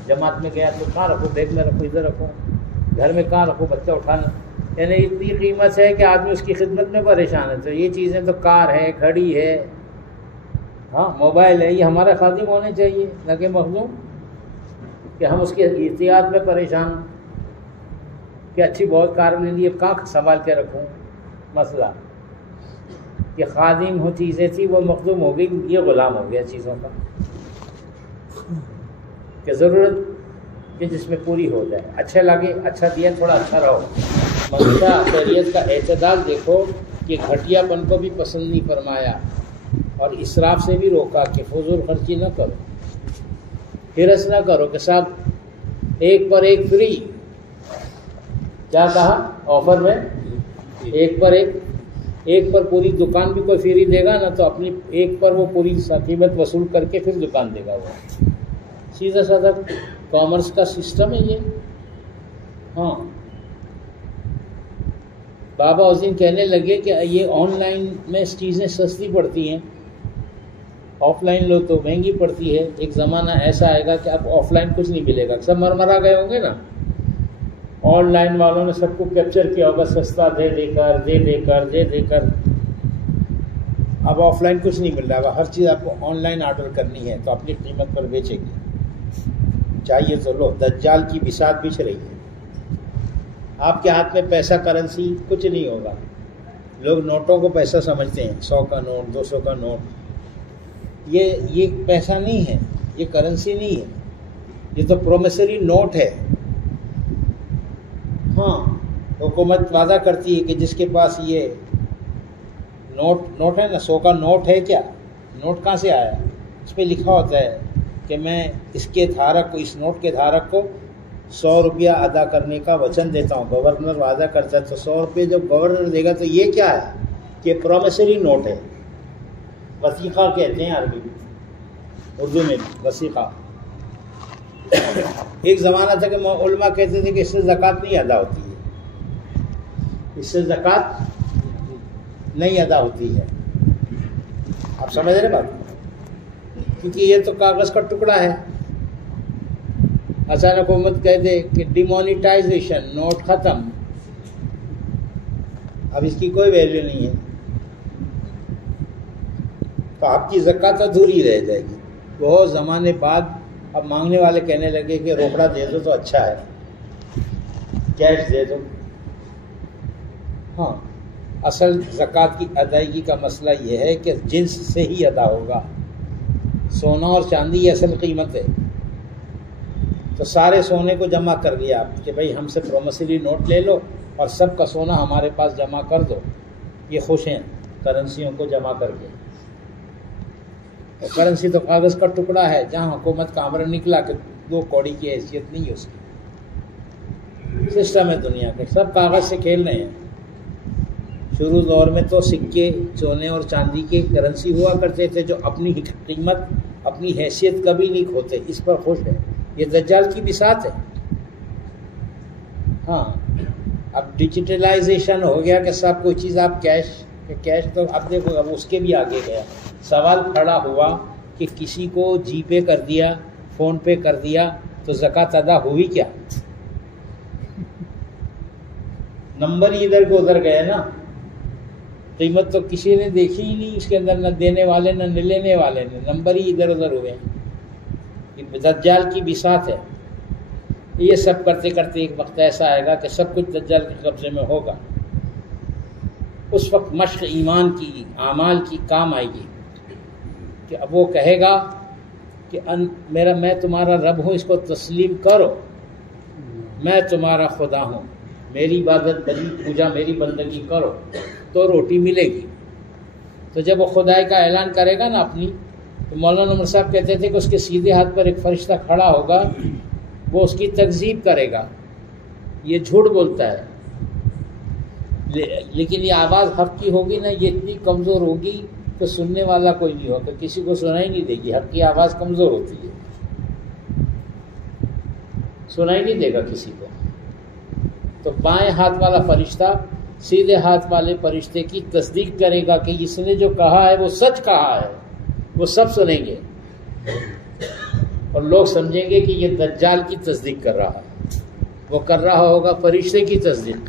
جماعت میں گیا تو کہاں رکھو، بیگ میں رکھو، ادھر رکھو. گھر میں کہاں رکھو بچہ اٹھانا، یعنی اتنی قیمت ہے کہ آدمی اس کی خدمت میں پریشان ہے. تو یہ چیزیں تو کار ہے، گھڑی ہے، ہاں موبائل ہے، یہ ہمارا خادم ہونے چاہیے نہ کہ مخدوم، کہ ہم اس کی احتیاط میں پریشان ہوں کہ اچھی بہت کار لے لی، اب کہاں سنبھال کے رکھوں. مسئلہ کہ خادم ہو چیزیں تھی وہ مخدوم ہو گئی، یہ غلام ہو گیا چیزوں کا، کہ ضرورت کہ جس میں پوری ہو جائے، اچھا لگے، اچھا دیا، تھوڑا اچھا رہو. مدرسہ شریعت کا اعتدال دیکھو کہ گھٹیا پن کو بھی پسند نہیں فرمایا اور اسراف سے بھی روکا کہ فضول خرچی نہ کرو، ہرس نہ کرو کہ صاحب ایک پر ایک فری. کیا کہا؟ آفر میں ایک پر ایک پر پوری دکان بھی کوئی فری دے گا نا تو اپنی ایک پر وہ پوری قیمت وصول کر کے پھر دکان دے گا. وہ سیدھا سادہ کامرس کا سسٹم ہے یہ. ہاں بابا اس دن کہنے لگے کہ یہ آن لائن میں چیزیں سستی پڑتی ہیں، آف لائن لو تو مہنگی پڑتی ہے. ایک زمانہ ایسا آئے گا کہ اب آف لائن کچھ نہیں ملے گا، سب مرمرا گئے ہوں گے نا. آن لائن والوں نے سب کو کیپچر کیا ہوگا، سستا دے دے کر. اب آف لائن کچھ نہیں مل رہا، ہر چیز آپ کو آن لائن آرڈر کرنی ہے تو اپنی قیمت پر بیچے گی. چاہیے تو لو. دجال کی بساط بچھ رہی ہے. آپ کے ہاتھ میں پیسہ کرنسی کچھ نہیں ہوگا. لوگ نوٹوں کو پیسہ سمجھتے ہیں، 100 کا نوٹ، 200 کا نوٹ. یہ پیسہ نہیں ہے، یہ کرنسی نہیں ہے، یہ تو پرومیسری نوٹ ہے. ہاں حکومت وعدہ کرتی ہے کہ جس کے پاس یہ نوٹ ہے نا، 100 کا نوٹ ہے، کیا نوٹ کہاں سے آیا؟ اس پہ لکھا ہوتا ہے کہ میں اس کے دھارک کو، اس نوٹ کے دھارک کو 100 روپیہ ادا کرنے کا وچن دیتا ہوں. گورنر وعدہ کرتا ہے تو 100 روپئے جب گورنر دے گا تو یہ کیا ہے؟ کہ پرومیسری نوٹ ہے. وثیقہ کہتے ہیں عربی میں، اردو میں وثیقہ. ایک زمانہ تھا کہ علماء کہتے تھے کہ اس سے زکوٰۃ نہیں ادا ہوتی ہے، اس سے زکوٰۃ نہیں ادا ہوتی ہے. آپ سمجھ رہے بات؟ کیونکہ یہ تو کاغذ کا ٹکڑا ہے. اچانک حکومت کہہ دے کہ ڈیمونیٹائزیشن، نوٹ ختم، اب اس کی کوئی ویلیو نہیں ہے، تو آپ کی زکوٰۃ ادھوری رہ جائے گی. بہت زمانے بعد اب مانگنے والے کہنے لگے کہ روکڑا دے دو تو اچھا ہے، کیش دے دو. ہاں اصل زکوٰۃ کی ادائیگی کا مسئلہ یہ ہے کہ جنس سے ہی ادا ہوگا. سونا اور چاندی یہ اصل قیمت ہے. تو سارے سونے کو جمع کر لیا آپ کہ بھائی ہم سے پرومیسری نوٹ لے لو اور سب کا سونا ہمارے پاس جمع کر دو. یہ خوش ہیں کرنسیوں کو جمع کر کے. کرنسی تو کاغذ کا ٹکڑا ہے، جہاں حکومت کا امر نکلا کہ 2 کوڑی کی حیثیت نہیں ہے اس کی. سسٹم ہے دنیا کے، سب کاغذ سے کھیل رہے ہیں. شروع دور میں تو سکے سونے اور چاندی کے کرنسی ہوا کرتے تھے جو اپنی قیمت، اپنی حیثیت کبھی نہیں کھوتے. اس پر خوش ہے. یہ دجال کی بساط ہے. ہاں اب ڈیجیٹلائزیشن ہو گیا کہ سب کوئی چیز آپ کیش تو اب دیکھو اب اس کے بھی آگے گیا. سوال کھڑا ہوا کہ کسی کو جی پے کر دیا، فون پے کر دیا تو زکوٰۃ ادا ہوئی کیا؟ نمبر ہی ادھر کو ادھر گئے نا. قیمت تو کسی نے دیکھی ہی نہیں اس کے اندر، نہ دینے والے نہ لینے والے نے، نمبر ہی ادھر ادھر ہوئے. یہ دجال کی بساط ہے. یہ سب کرتے کرتے ایک وقت ایسا آئے گا کہ سب کچھ دجال کے قبضے میں ہوگا. اس وقت مشق ایمان کی، اعمال کی کام آئے گی کہ اب وہ کہے گا کہ میں تمہارا رب ہوں، اس کو تسلیم کرو، میں تمہارا خدا ہوں، میری عبادت بری پوجا، میری بندگی کرو تو روٹی ملے گی. تو جب وہ خدائی کا اعلان کرے گا نا اپنی، تو مولانا عمر صاحب کہتے تھے کہ اس کے سیدھے ہاتھ پر ایک فرشتہ کھڑا ہوگا، وہ اس کی تکذیب کرے گا، یہ جھوٹ بولتا ہے. لیکن یہ آواز حق کی ہوگی نا، یہ اتنی کمزور ہوگی کہ سننے والا کوئی نہیں ہوگا، کسی کو سنائی نہیں دے گی. حق کی آواز کمزور ہوتی ہے، سنائی نہیں دے گا کسی کو. تو بائیں ہاتھ والا فرشتہ سیدھے ہاتھ والے فرشتے کی تصدیق کرے گا کہ اس نے جو کہا ہے وہ سچ کہا ہے. وہ سب سنیں گے اور لوگ سمجھیں گے کہ یہ دجال کی تصدیق کر رہا ہے. وہ کر رہا ہوگا فرشتے کی تصدیق،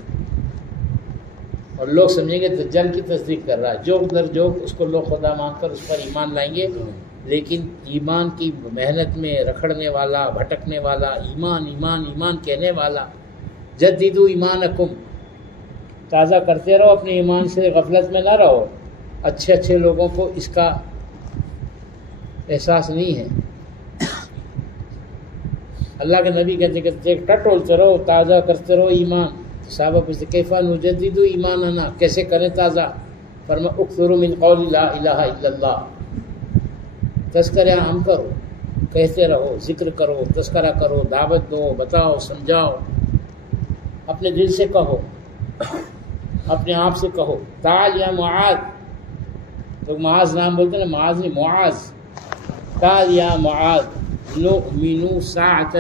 اور لوگ سمجھیں گے دجال کی تصدیق کر رہا ہے، جوک در جوک اس کو لوگ خدا مان کر اس پر ایمان لائیں گے۔ لیکن ایمان کی محنت میں رکھڑنے والا، بھٹکنے والا، ایمان ایمان ایمان کہنے والا، جددوا ایمانکم، تازہ کرتے رہو اپنے ایمان سے، غفلت میں نہ رہو۔ اچھے اچھے لوگوں کو اس کا احساس نہیں ہے۔ اللہ کے نبی کہتے کہ ٹٹولتے رہو، تازہ کرتے رہو ایمان۔ صحابہ پوچھتے کیفا نجدد ایماننا، کیسے کریں تازہ؟ فرمایا اکثروا من قول لا الہ الا اللہ، تذکرہ عام کرو، کہتے رہو، ذکر کرو، تذکرہ کرو، دعوت دو، بتاؤ، سمجھاؤ، اپنے دل سے کہو، اپنے آپ سے کہو۔ تعال یا معاذ، لوگ معاذ نام بولتے ہیں، معاذ نہیں، معاذ۔ تعال یا معاذ نؤمن ساعتا،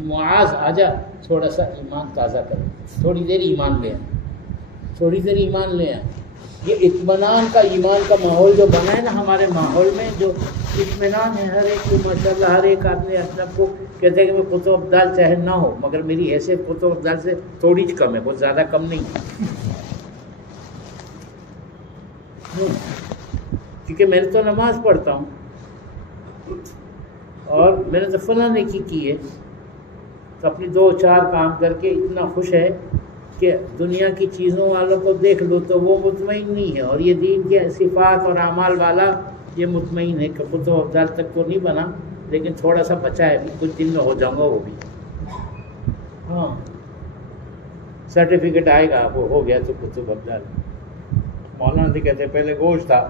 معاذ آجا تھوڑا سا ایمان تازہ کرو، تھوڑی دیر ایمان لے آئیں، تھوڑی دیر ایمان لے آئیں۔ یہ اطمینان کا، ایمان کا ماحول جو بنا ہے نا ہمارے ماحول میں، جو اطمینان ہے، ہر ایک کو ماشاءاللہ، ہر ایک آدمی اپنے آپ کو کہتے ہیں کہ میں قطب ابدال چاہے نہ ہو، مگر میری حیثیت قطب ابدال سے تھوڑی کم ہے، بہت زیادہ کم نہیں ہے، کیونکہ میں نے تو نماز پڑھتا ہوں اور میں نے تو فلاں نیکی کی ہے، تو اپنی 2-4 کام کر کے اتنا خوش ہے کہ دنیا کی چیزوں والوں کو دیکھ لو تو وہ مطمئن نہیں ہے، اور یہ دین کے صفات اور اعمال والا یہ مطمئن ہے کہ قطب ابدال تک تو نہیں بنا، لیکن تھوڑا سا بچا ہے، کچھ دن میں ہو جاؤں گا وہ بھی۔ ہاں سرٹیفکیٹ آئے گا، وہ ہو گیا تو قطب ابدال۔ مولانا جی کہتے ہیں پہلے گوشت تھا،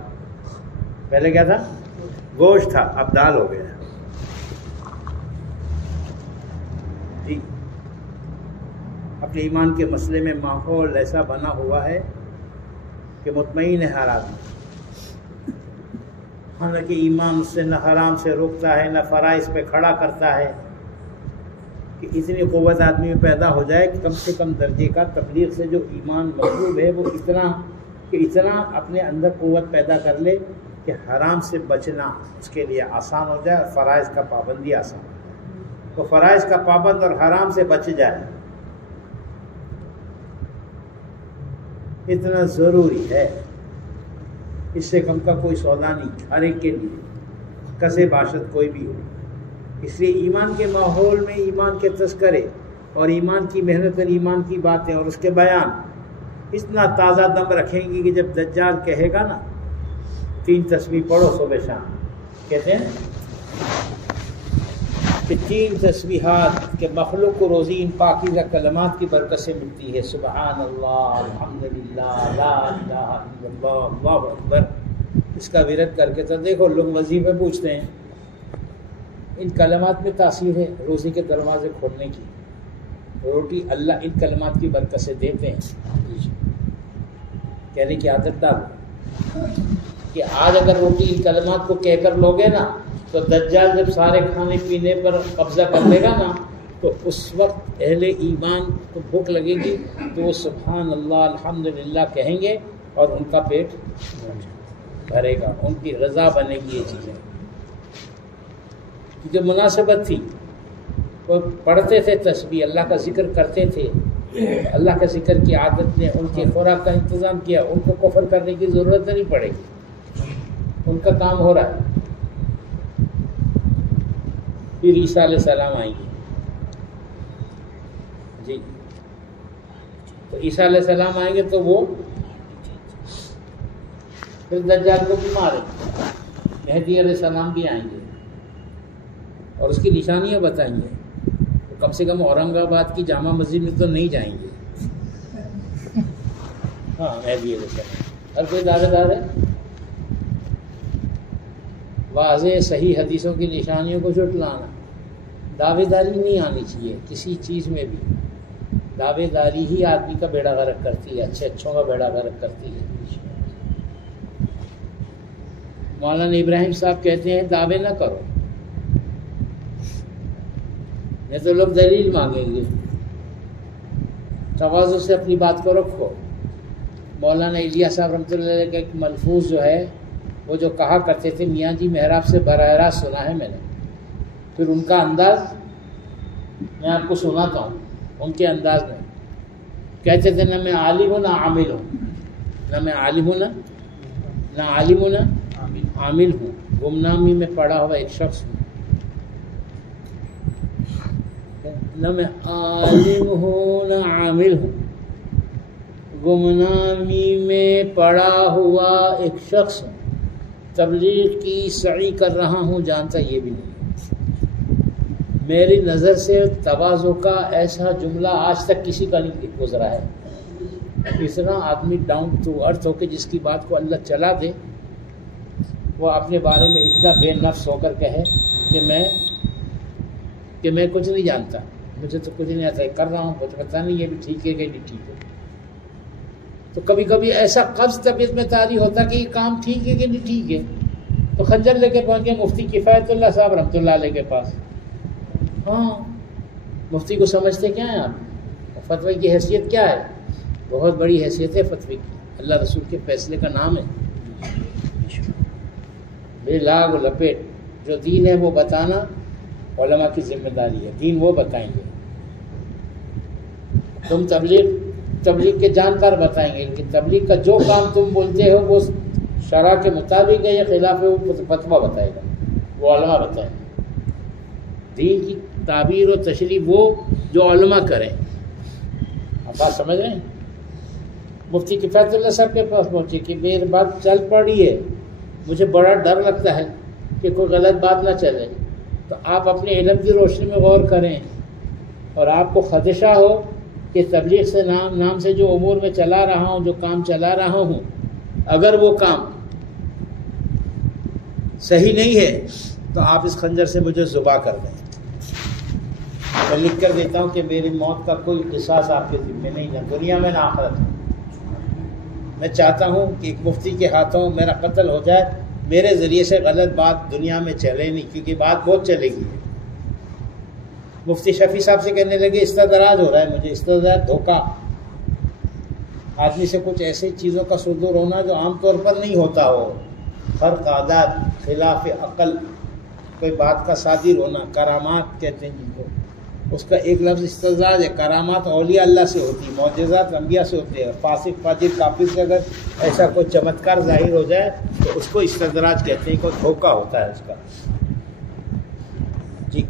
پہلے کیا تھا؟ گوشت تھا، اب دال ہو گیا۔ جی اپنے ایمان کے مسئلے میں ماحول ایسا بنا ہوا ہے کہ مطمئن ہے ہر آدمی، حالانکہ ایمان اس سے نہ حرام سے روکتا ہے، نہ فرائض پہ کھڑا کرتا ہے، کہ اتنی قوت آدمی میں پیدا ہو جائے کہ کم سے کم درجے کا تبلیغ سے جو ایمان مطلوب ہے وہ اتنا اپنے اندر قوت پیدا کر لے کہ حرام سے بچنا اس کے لیے آسان ہو جائے، اور فرائض کا پابندی آسان ہو جائے، تو فرائض کا پابند اور حرام سے بچ جائے، اتنا ضروری ہے۔ اس سے کم کا کوئی سودا نہیں ہر ایک کے لیے، کسے باشد کوئی بھی ہو۔ اس لیے ایمان کے ماحول میں ایمان کے تذکرے اور ایمان کی محنت اور ایمان کی باتیں اور اس کے بیان اتنا تازہ دم رکھیں گے کہ جب دجال کہے گا نا 3 تسبیح پڑھو صبح شام، کہتے ہیں کہ 3 تسبیحات کے مخلوق کو روزی ان پاکیزہ کلمات کی برکت سے ملتی ہے، سبحان اللہ، الحمدللہ، لا الہ الا اللہ، اللہ اکبر۔ اس کا ورد کر کے تو دیکھو لوگ وظیفے پوچھتے ہیں، ان کلمات میں تاثیر ہے روزی کے دروازے کھولنے کی، روٹی اللہ ان کلمات کی برکت سے دیتے ہیں۔ کہنے کی عادت ڈالو کہ آج اگر روٹی ان کلمات کو کہہ کر لوگے نا تو دجال جب سارے کھانے پینے پر قبضہ کر لے گا نا تو اس وقت اہل ایمان کو بھوک لگے گی تو وہ سبحان اللہ الحمدللہ کہیں گے اور ان کا پیٹ بھرے گا، ان کی رضا بنے گی یہ چیزیں۔ جو مناسبت تھی وہ پڑھتے تھے تسبیح، اللہ کا ذکر کرتے تھے، اللہ کا ذکر کی عادت نے ان کی خوراک کا انتظام کیا، ان کو کفر کرنے کی ضرورت نہیں پڑے گی، ان کا کام ہو رہا ہے۔ پھر عیسیٰ علیہ السلام آئیں گے، جی تو عیسیٰ علیہ السلام آئیں گے تو وہ پھر دجال کو بھی ماریں گے، مہدی علیہ السلام بھی آئیں گے اور اس کی نشانیاں بتائیں گے، تو کم سے کم اورنگ آباد کی جامع مسجد میں تو نہیں جائیں گے۔ ہاں مہدی علیہ السلام، ہر کوئی دعوے دار ہے، واضح صحیح حدیثوں کی نشانیوں کو جھٹلانا، دعوے داری نہیں آنی چاہیے کسی چیز میں بھی، دعوے داری ہی آدمی کا بیڑا غرق کرتی ہے، اچھوں کا بیڑا غرق کرتی ہے۔ مولانا ابراہیم صاحب کہتے ہیں دعوے نہ کرو، نہیں تو لوگ دلیل مانگیں گے، تواضع سے اپنی بات کو رکھو۔ مولانا الیاس صاحب رحمۃ اللہ علیہ کا ایک ملفوظ جو ہے وہ جو کہا کرتے تھے، میاں جی محراب سے براہ راست سنا ہے میں نے، پھر ان کا انداز میں آپ کو سناتا ہوں ان کے انداز میں کہتے تھے نہ میں عالم ہوں نہ عامل ہوں، نہ میں عالم ہوں نہ عالم ہوں نہ عامل ہوں، گمنامی میں پڑا ہوا ایک شخص ہوں، نہ میں عالم ہوں نہ عامل ہوں، گمنامی میں پڑا ہوا ایک شخص ہوں، تبلیغ کی سعی کر رہا ہوں جانتا یہ بھی نہیں۔ میری نظر سے تواضع کا ایسا جملہ آج تک کسی کا نہیں گزرا ہے، اتنا آدمی ڈاؤن ٹو ارتھ ہو کے جس کی بات کو اللہ چلا دے، وہ اپنے بارے میں اتنا بے نفس ہو کر کہے کہ میں کچھ نہیں جانتا، مجھے تو کچھ نہیں آتا، کر رہا ہوں کچھ پتہ نہیں یہ بھی ٹھیک ہے کہ نہیں ٹھیک ہے۔ تو کبھی کبھی ایسا قبض طبیعت میں طاری ہوتا کہ یہ کام ٹھیک ہے کہ نہیں ٹھیک ہے، تو خنجر لے کے پہنچ گئے مفتی کفایت اللہ صاحب رحمۃ اللہ علیہ کے پاس۔ ہاں مفتی کو سمجھتے کیا ہیں آپ؟ فتوی کی حیثیت کیا ہے؟ بہت بڑی حیثیت ہے فتوی کی، اللہ رسول کے فیصلے کا نام ہے۔ بے لاگ و لپیٹ جو دین ہے وہ بتانا علماء کی ذمہ داری ہے، دین وہ بتائیں گے، تم تبلیغ کے جانکار بتائیں گے، لیکن تبلیغ کا جو کام تم بولتے ہو وہ شرع کے مطابق ہے یا خلاف ہے وہ فتویٰ بتائے گا، وہ علماء بتائیں گے۔ دین کی تعبیر و تشریح وہ جو علماء کریں۔ آپ بات سمجھ رہے ہیں؟ مفتی کفایت اللہ صاحب کے پاس پہنچے کہ میری بات چل پڑی ہے، مجھے بڑا ڈر لگتا ہے کہ کوئی غلط بات نہ چلے، تو آپ اپنے علم کی روشنی میں غور کریں، اور آپ کو خدشہ ہو کہ تبلیغ سے نام سے جو امور میں چلا رہا ہوں، جو کام چلا رہا ہوں، اگر وہ کام صحیح نہیں ہے تو آپ اس خنجر سے مجھے ذبح کر دیں۔ میں لکھ کر دیتا ہوں کہ میری موت کا کوئی قصاص آپ کے ذمہ نہیں ہے، دنیا میں نہ آخرت میں۔ میں چاہتا ہوں کہ ایک مفتی کے ہاتھوں میرا قتل ہو جائے، میرے ذریعے سے غلط بات دنیا میں چلے نہیں، کیونکہ بات بہت چلے گی۔ مفتی شفیع صاحب سے کہنے لگے استدراج ہو رہا ہے مجھے، استدراج دھوکہ، آدمی سے کچھ ایسی چیزوں کا صدور ہونا جو عام طور پر نہیں ہوتا ہو، فرق عادات، خلاف عقل، کوئی بات کا صادر ہونا، کرامات کہتے ہیں جن کو، اس کا ایک لفظ استدراج ہے۔ کرامات اولیاء اللہ سے ہوتی ہے، معجزات انبیاء سے ہوتے ہیں۔ فاسق فاجر کافر سے اگر ایسا کوئی چمتکار ظاہر ہو جائے تو اس کو استدراج کہتے ہیں، کوئی دھوکہ ہوتا ہے اس کا۔ جی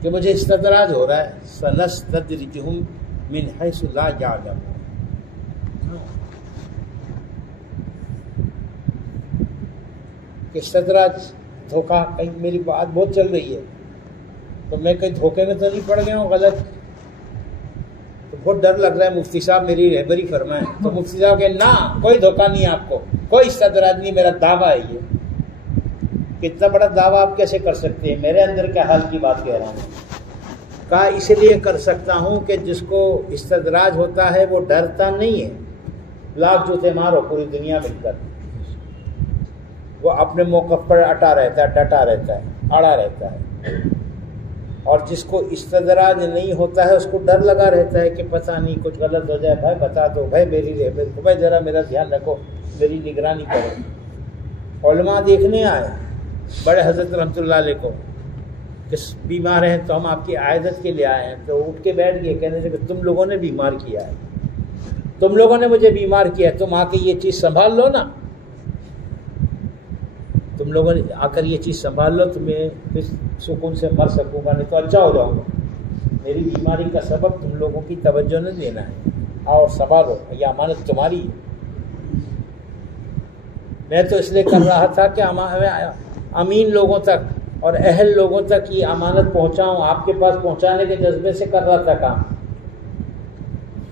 کہ مجھے استدراج ہو رہا ہے، سنستدرجہم من حیث لا یعلمون۔ کہ استدراج دھوکہ، کہیں میری بات بہت چل رہی ہے تو میں کہیں دھوکے میں تو نہیں پڑ گیا ہوں غلط، تو بہت ڈر لگ رہا ہے، مفتی صاحب میری رہبری فرمائیں۔ تو مفتی صاحب کہ نہ، کوئی دھوکہ نہیں ہے آپ کو، کوئی استدراج نہیں، میرا دعویٰ ہے یہ۔ کتنا بڑا دعویٰ آپ کیسے کر سکتے ہیں؟ میرے اندر کیا حال کی بات کہہ رہا ہوں۔ کہا اس لیے کر سکتا ہوں کہ جس کو استدراج ہوتا ہے وہ ڈرتا نہیں ہے، لاکھ جوتے مارو پوری دنیا مل کر، وہ اپنے موقف پر اٹا رہتا ہے، ڈٹا رہتا ہے، اڑا رہتا ہے۔ اور جس کو استدراج نہیں ہوتا ہے اس کو ڈر لگا رہتا ہے کہ پتہ نہیں کچھ غلط ہو جائے، بھائی بتا دو، بھائی میری رہبری، بھائی ذرا میرا دھیان رکھو، میری نگرانی کرو۔ علماء دیکھنے آئے بڑے حضرت رحمۃ اللہ علیہ کو کہ بیمار ہیں تو ہم آپ کی عیادت کے لیے آئے ہیں، تو اٹھ کے بیٹھ گئے، کہنے لگے کہ تم لوگوں نے بیمار کیا ہے، تم لوگوں نے مجھے بیمار کیا ہے، تم آ کے یہ چیز سنبھال لو نا، تم لوگوں نے آ کر یہ چیز سنبھال لو، تمہیں پھر سکون سے مر سکوں گا، نہیں تو اچھا ہو جاؤں گا۔ میری بیماری کا سبب تم لوگوں کی توجہ نہ دینا ہے، اور سنبھالو، یہ امانت تمہاری ہے۔ میں تو اس لیے کر رہا تھا کہ امین لوگوں تک اور اہل لوگوں تک یہ امانت پہنچاؤں، آپ کے پاس پہنچانے کے جذبے سے کر رہا تھا کام۔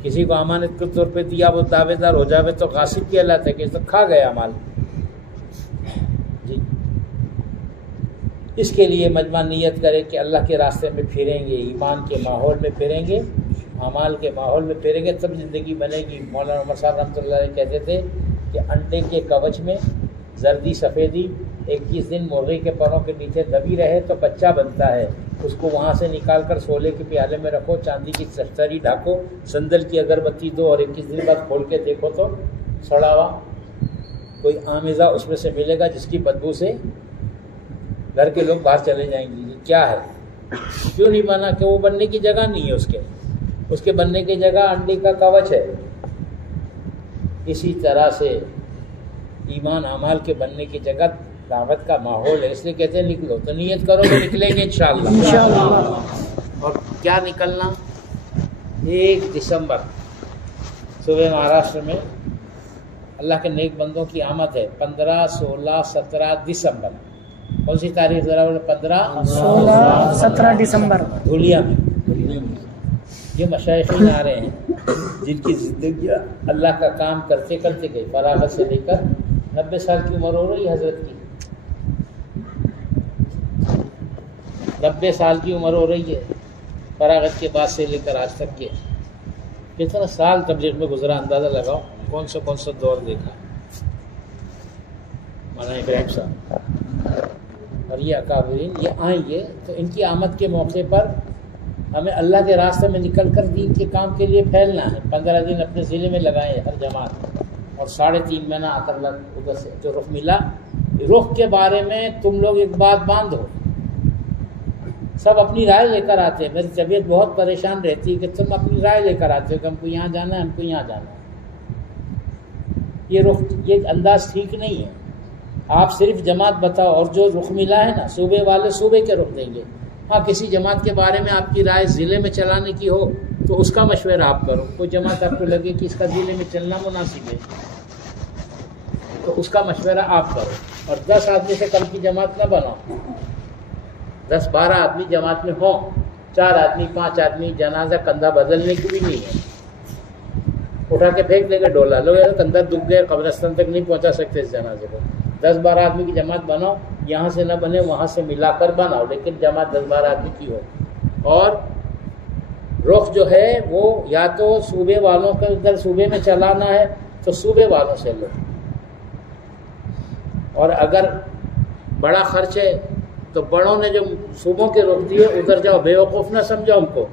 کسی کو امانت کے طور پہ دیا، وہ دعوے دار ہو جاوے تو غاصب کہلاتا ہے، کہ تو کھا گیا مال۔ جی اس کے لیے مجمع نیت کرے کہ اللہ کے راستے میں پھریں گے، ایمان کے ماحول میں پھریں گے، اعمال کے ماحول میں پھریں گے، تب زندگی بنے گی۔ مولانا عمر صاحب رحمۃ اللہ علیہ کہتے تھے کہ انڈے کے کوچ میں زردی سفیدی 21 دن مرغی کے پروں کے نیچے دبی رہے تو بچہ بنتا ہے، اس کو وہاں سے نکال کر سولے کے پیالے میں رکھو، چاندی کی چشتری ڈھاکو، سندل کی اگربتی دو، اور 21 دن بعد کھول کے دیکھو تو سڑا ہوا کوئی آمیزہ اس میں سے ملے گا، جس کی بدبو سے گھر کے لوگ باہر چلے جائیں گے۔ یہ کیا ہے؟ کیوں نہیں بنا؟ کہ وہ بننے کی جگہ نہیں ہے اس کے بننے کی جگہ انڈے کا کاوچ ہے۔ اسی طرح سے ایمان اعمال کے بننے کی جگہ دعوت کا ماحول ہے، اس لیے کہتے ہیں نکلو، تو نیت کرو تو نکلیں گے انشاءاللہ۔ اور کیا نکلنا؟ 1 دسمبر صبح مہاراشٹر میں اللہ کے نیک بندوں کی آمد ہے، 15، 16، 17 دسمبر۔ کون سی تاریخ ذرا بولے؟ 15، 16، 17 دسمبر دھولیا میں۔ یہ مشائخین آ رہے ہیں جن کی زندگی اللہ کا کام کرتے کرتے گئی، فراغت سے لے کر 90 سال کی عمر ہو رہی ہے حضرت کی، 90 سال کی عمر ہو رہی ہے فراغت کے بعد سے لے کر آج تک کے۔ کتنا سال تبلیغ میں گزرا، اندازہ لگاؤ کون سا دور دیکھا مولانا ابراہیم صاحب۔ اور یہ اکابرین یہ آئیں گے تو ان کی آمد کے موقع پر ہمیں اللہ کے راستے میں نکل کر دین کے کام کے لیے پھیلنا ہے۔ 15 دن اپنے ضلع میں لگائیں ہر جماعت، اور 3.5 مہینہ ادھر سے جو رخ ملا، رخ کے بارے میں تم لوگ ایک بات باندھو، سب اپنی رائے لے کر آتے ہیں۔ میری طبیعت بہت پریشان رہتی ہے کہ تم اپنی رائے لے کر آتے ہو کہ ہم کو یہاں جانا ہے، ہم کو یہاں جانا ہے۔ یہ رخ، یہ انداز ٹھیک نہیں ہے۔ آپ صرف جماعت بتاؤ، اور جو رخ ملا ہے نا، صوبے والے صوبے کے رخ دیں گے۔ ہاں کسی جماعت کے بارے میں آپ کی رائے ضلع میں چلانے کی ہو تو اس کا مشورہ آپ کرو۔ کوئی جماعت آپ کو لگے کہ اس کا ضلع میں چلنا مناسب ہے تو اس کا مشورہ آپ کرو، اور 10 آدمی سے کم کی جماعت نہ بناؤ۔ 10-12 آدمی جماعت میں ہوں، 4 آدمی 5 آدمی جنازہ کندھا بدلنے کی بھی نہیں ہے، اٹھا کے پھینک دیں گے ڈولا، لوگ کندھا دکھ گئے قبرستان تک نہیں پہنچا سکتے اس جنازے کو۔ 10-12 آدمی کی جماعت بناؤ، یہاں سے نہ بنے وہاں سے ملا کر بناؤ، لیکن جماعت 10-12 آدمی کی ہو۔ اور رخ جو ہے وہ یا تو صوبے والوں کے ادھر صوبے میں چلانا ہے تو صوبے والوں سے لو، اور اگر بڑا خرچ ہے تو بڑوں نے جو صوبوں کے رخ دیے ادھر جاؤ، بے وقوف نہ سمجھو ہم کو۔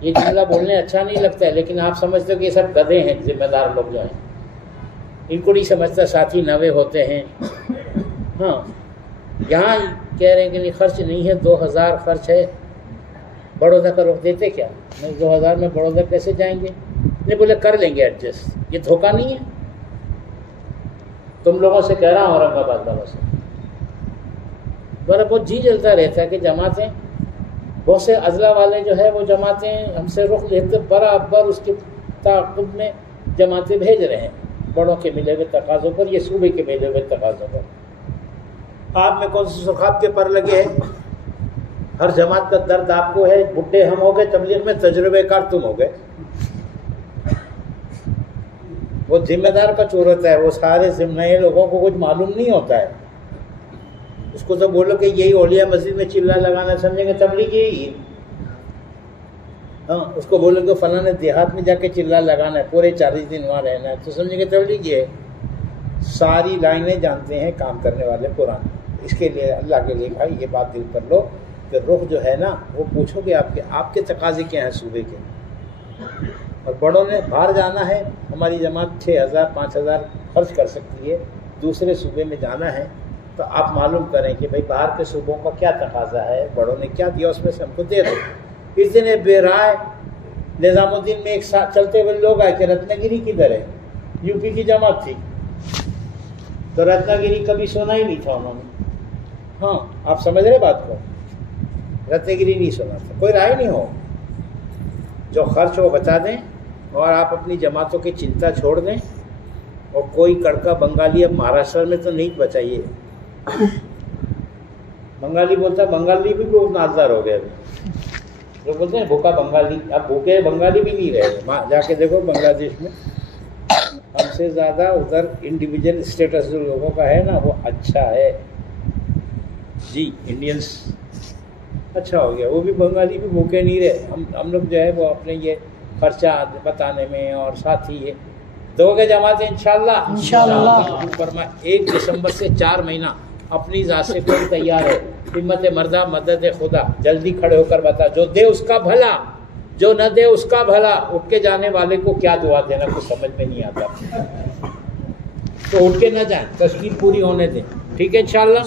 یہ جملہ بولنے اچھا نہیں لگتا ہے، لیکن آپ سمجھتے ہو کہ یہ سب گدھے ہیں ذمہ دار لوگ جو ہیں، ان کو نہیں سمجھتا ساتھی نوے ہوتے ہیں۔ ہاں یہاں کہہ رہے ہیں کہ نہیں خرچ نہیں ہے، 2000 خرچ ہے، بڑودہ کا رخ دیتے کیا؟ نہیں 2000 میں بڑودہ کیسے جائیں گے؟ نہیں بولے کر لیں گے ایڈجسٹ۔ یہ دھوکہ نہیں ہے؟ تم لوگوں سے کہہ رہا ہوں اورنگ آباد والوں سے، بڑا بہت جی جلتا رہتا ہے کہ جماعتیں، بہت سے اضلاع والے جو ہے وہ جماعتیں ہم سے رخ لیتے برابر اس کے تعاقب میں جماعتیں بھیج رہے ہیں بڑوں کے ملے ہوئے تقاضوں پر، یہ صوبے کے ملے ہوئے تقاضوں پر۔ آپ میں کون سے سرخاب کے پر لگے ہیں؟ ہر جماعت کا درد آپ کو ہے، بڈھے ہم ہو گئے تبلیغ میں، تجربے کار تم ہو گئے۔ وہ ذمہ دار کا چور ہوتا ہے، وہ سارے نئے لوگوں کو کچھ معلوم نہیں ہوتا ہے، اس کو تو بولو کہ یہی اولیاء مسجد میں چلا لگانا سمجھیں گے تبلیغ یہی ہے۔ ہاں اس کو بولو کہ فلاں نے دیہات میں جا کے چلا لگانا ہے، پورے 40 دن وہاں رہنا ہے، تو سمجھیں گے تبلیغ یہ ہے۔ ساری لائنیں جانتے ہیں کام کرنے والے قرآن۔ اس کے لیے اللہ کے لیے بھائی یہ بات دل کر لو کہ رخ جو ہے نا وہ پوچھو کہ آپ کے تقاضے کیا ہیں صوبے کے۔ اور بڑوں نے باہر جانا ہے، ہماری جماعت 6000 5000 خرچ کر سکتی ہے، دوسرے صوبے میں جانا ہے تو آپ معلوم کریں کہ بھائی باہر کے صوبوں کا کیا تقاضا ہے، بڑوں نے کیا دیا اس میں سے ہم کو دے دو۔ اتنے بے رائے نظام الدین میں ایک ساتھ چلتے ہوئے لوگ آئے کہ رتن گیری کدھر ہے؟ یو پی کی جماعت تھی تو رتن گیری کبھی سنا ہی نہیں تھا انہوں نے۔ ہاں آپ سمجھ رہے بات کو؟ رتن گیری نہیں سنا تھا، کوئی رائے نہیں ہو، جو خرچ ہو بتا دیں اور آپ اپنی جماعتوں کی چنتا چھوڑ دیں، اور کوئی کڑکا بنگالی اب مہاراشٹر میں تو نہیں بچائیے۔ بنگالی بولتا ہے، بنگالی بھی بہت نازدار ہو گئے ابھی، جو بولتے ہیں بھوکا بنگالی، اب بھوکے بنگالی بھی نہیں رہے۔ جا کے دیکھو بنگلہ دیش میں ہم سے زیادہ ادھر انڈیویجل اسٹیٹس جو لوگوں کا ہے نا وہ اچھا ہے جی، انڈینس اچھا ہو گیا، وہ بھی بنگالی بھی بھوکے نہیں رہے۔ ہم لوگ جو ہے وہ اپنے یہ خرچہ بتانے میں اور ساتھ ہی یہ دو گے جماعتیں انشاءاللہ۔ 1 دسمبر سے 4 مہینہ اپنی ذات سے کوئی تیار ہے، ہمت مردہ مدد خدا، جلدی کھڑے ہو کر بتا، جو دے اس کا بھلا، جو نہ دے اس کا بھلا۔ اٹھ کے جانے والے کو کیا دعا دینا کچھ سمجھ میں نہیں آتا، تو اٹھ کے نہ جائیں، تشکیل پوری ہونے دیں، ٹھیک ہے انشاءاللہ۔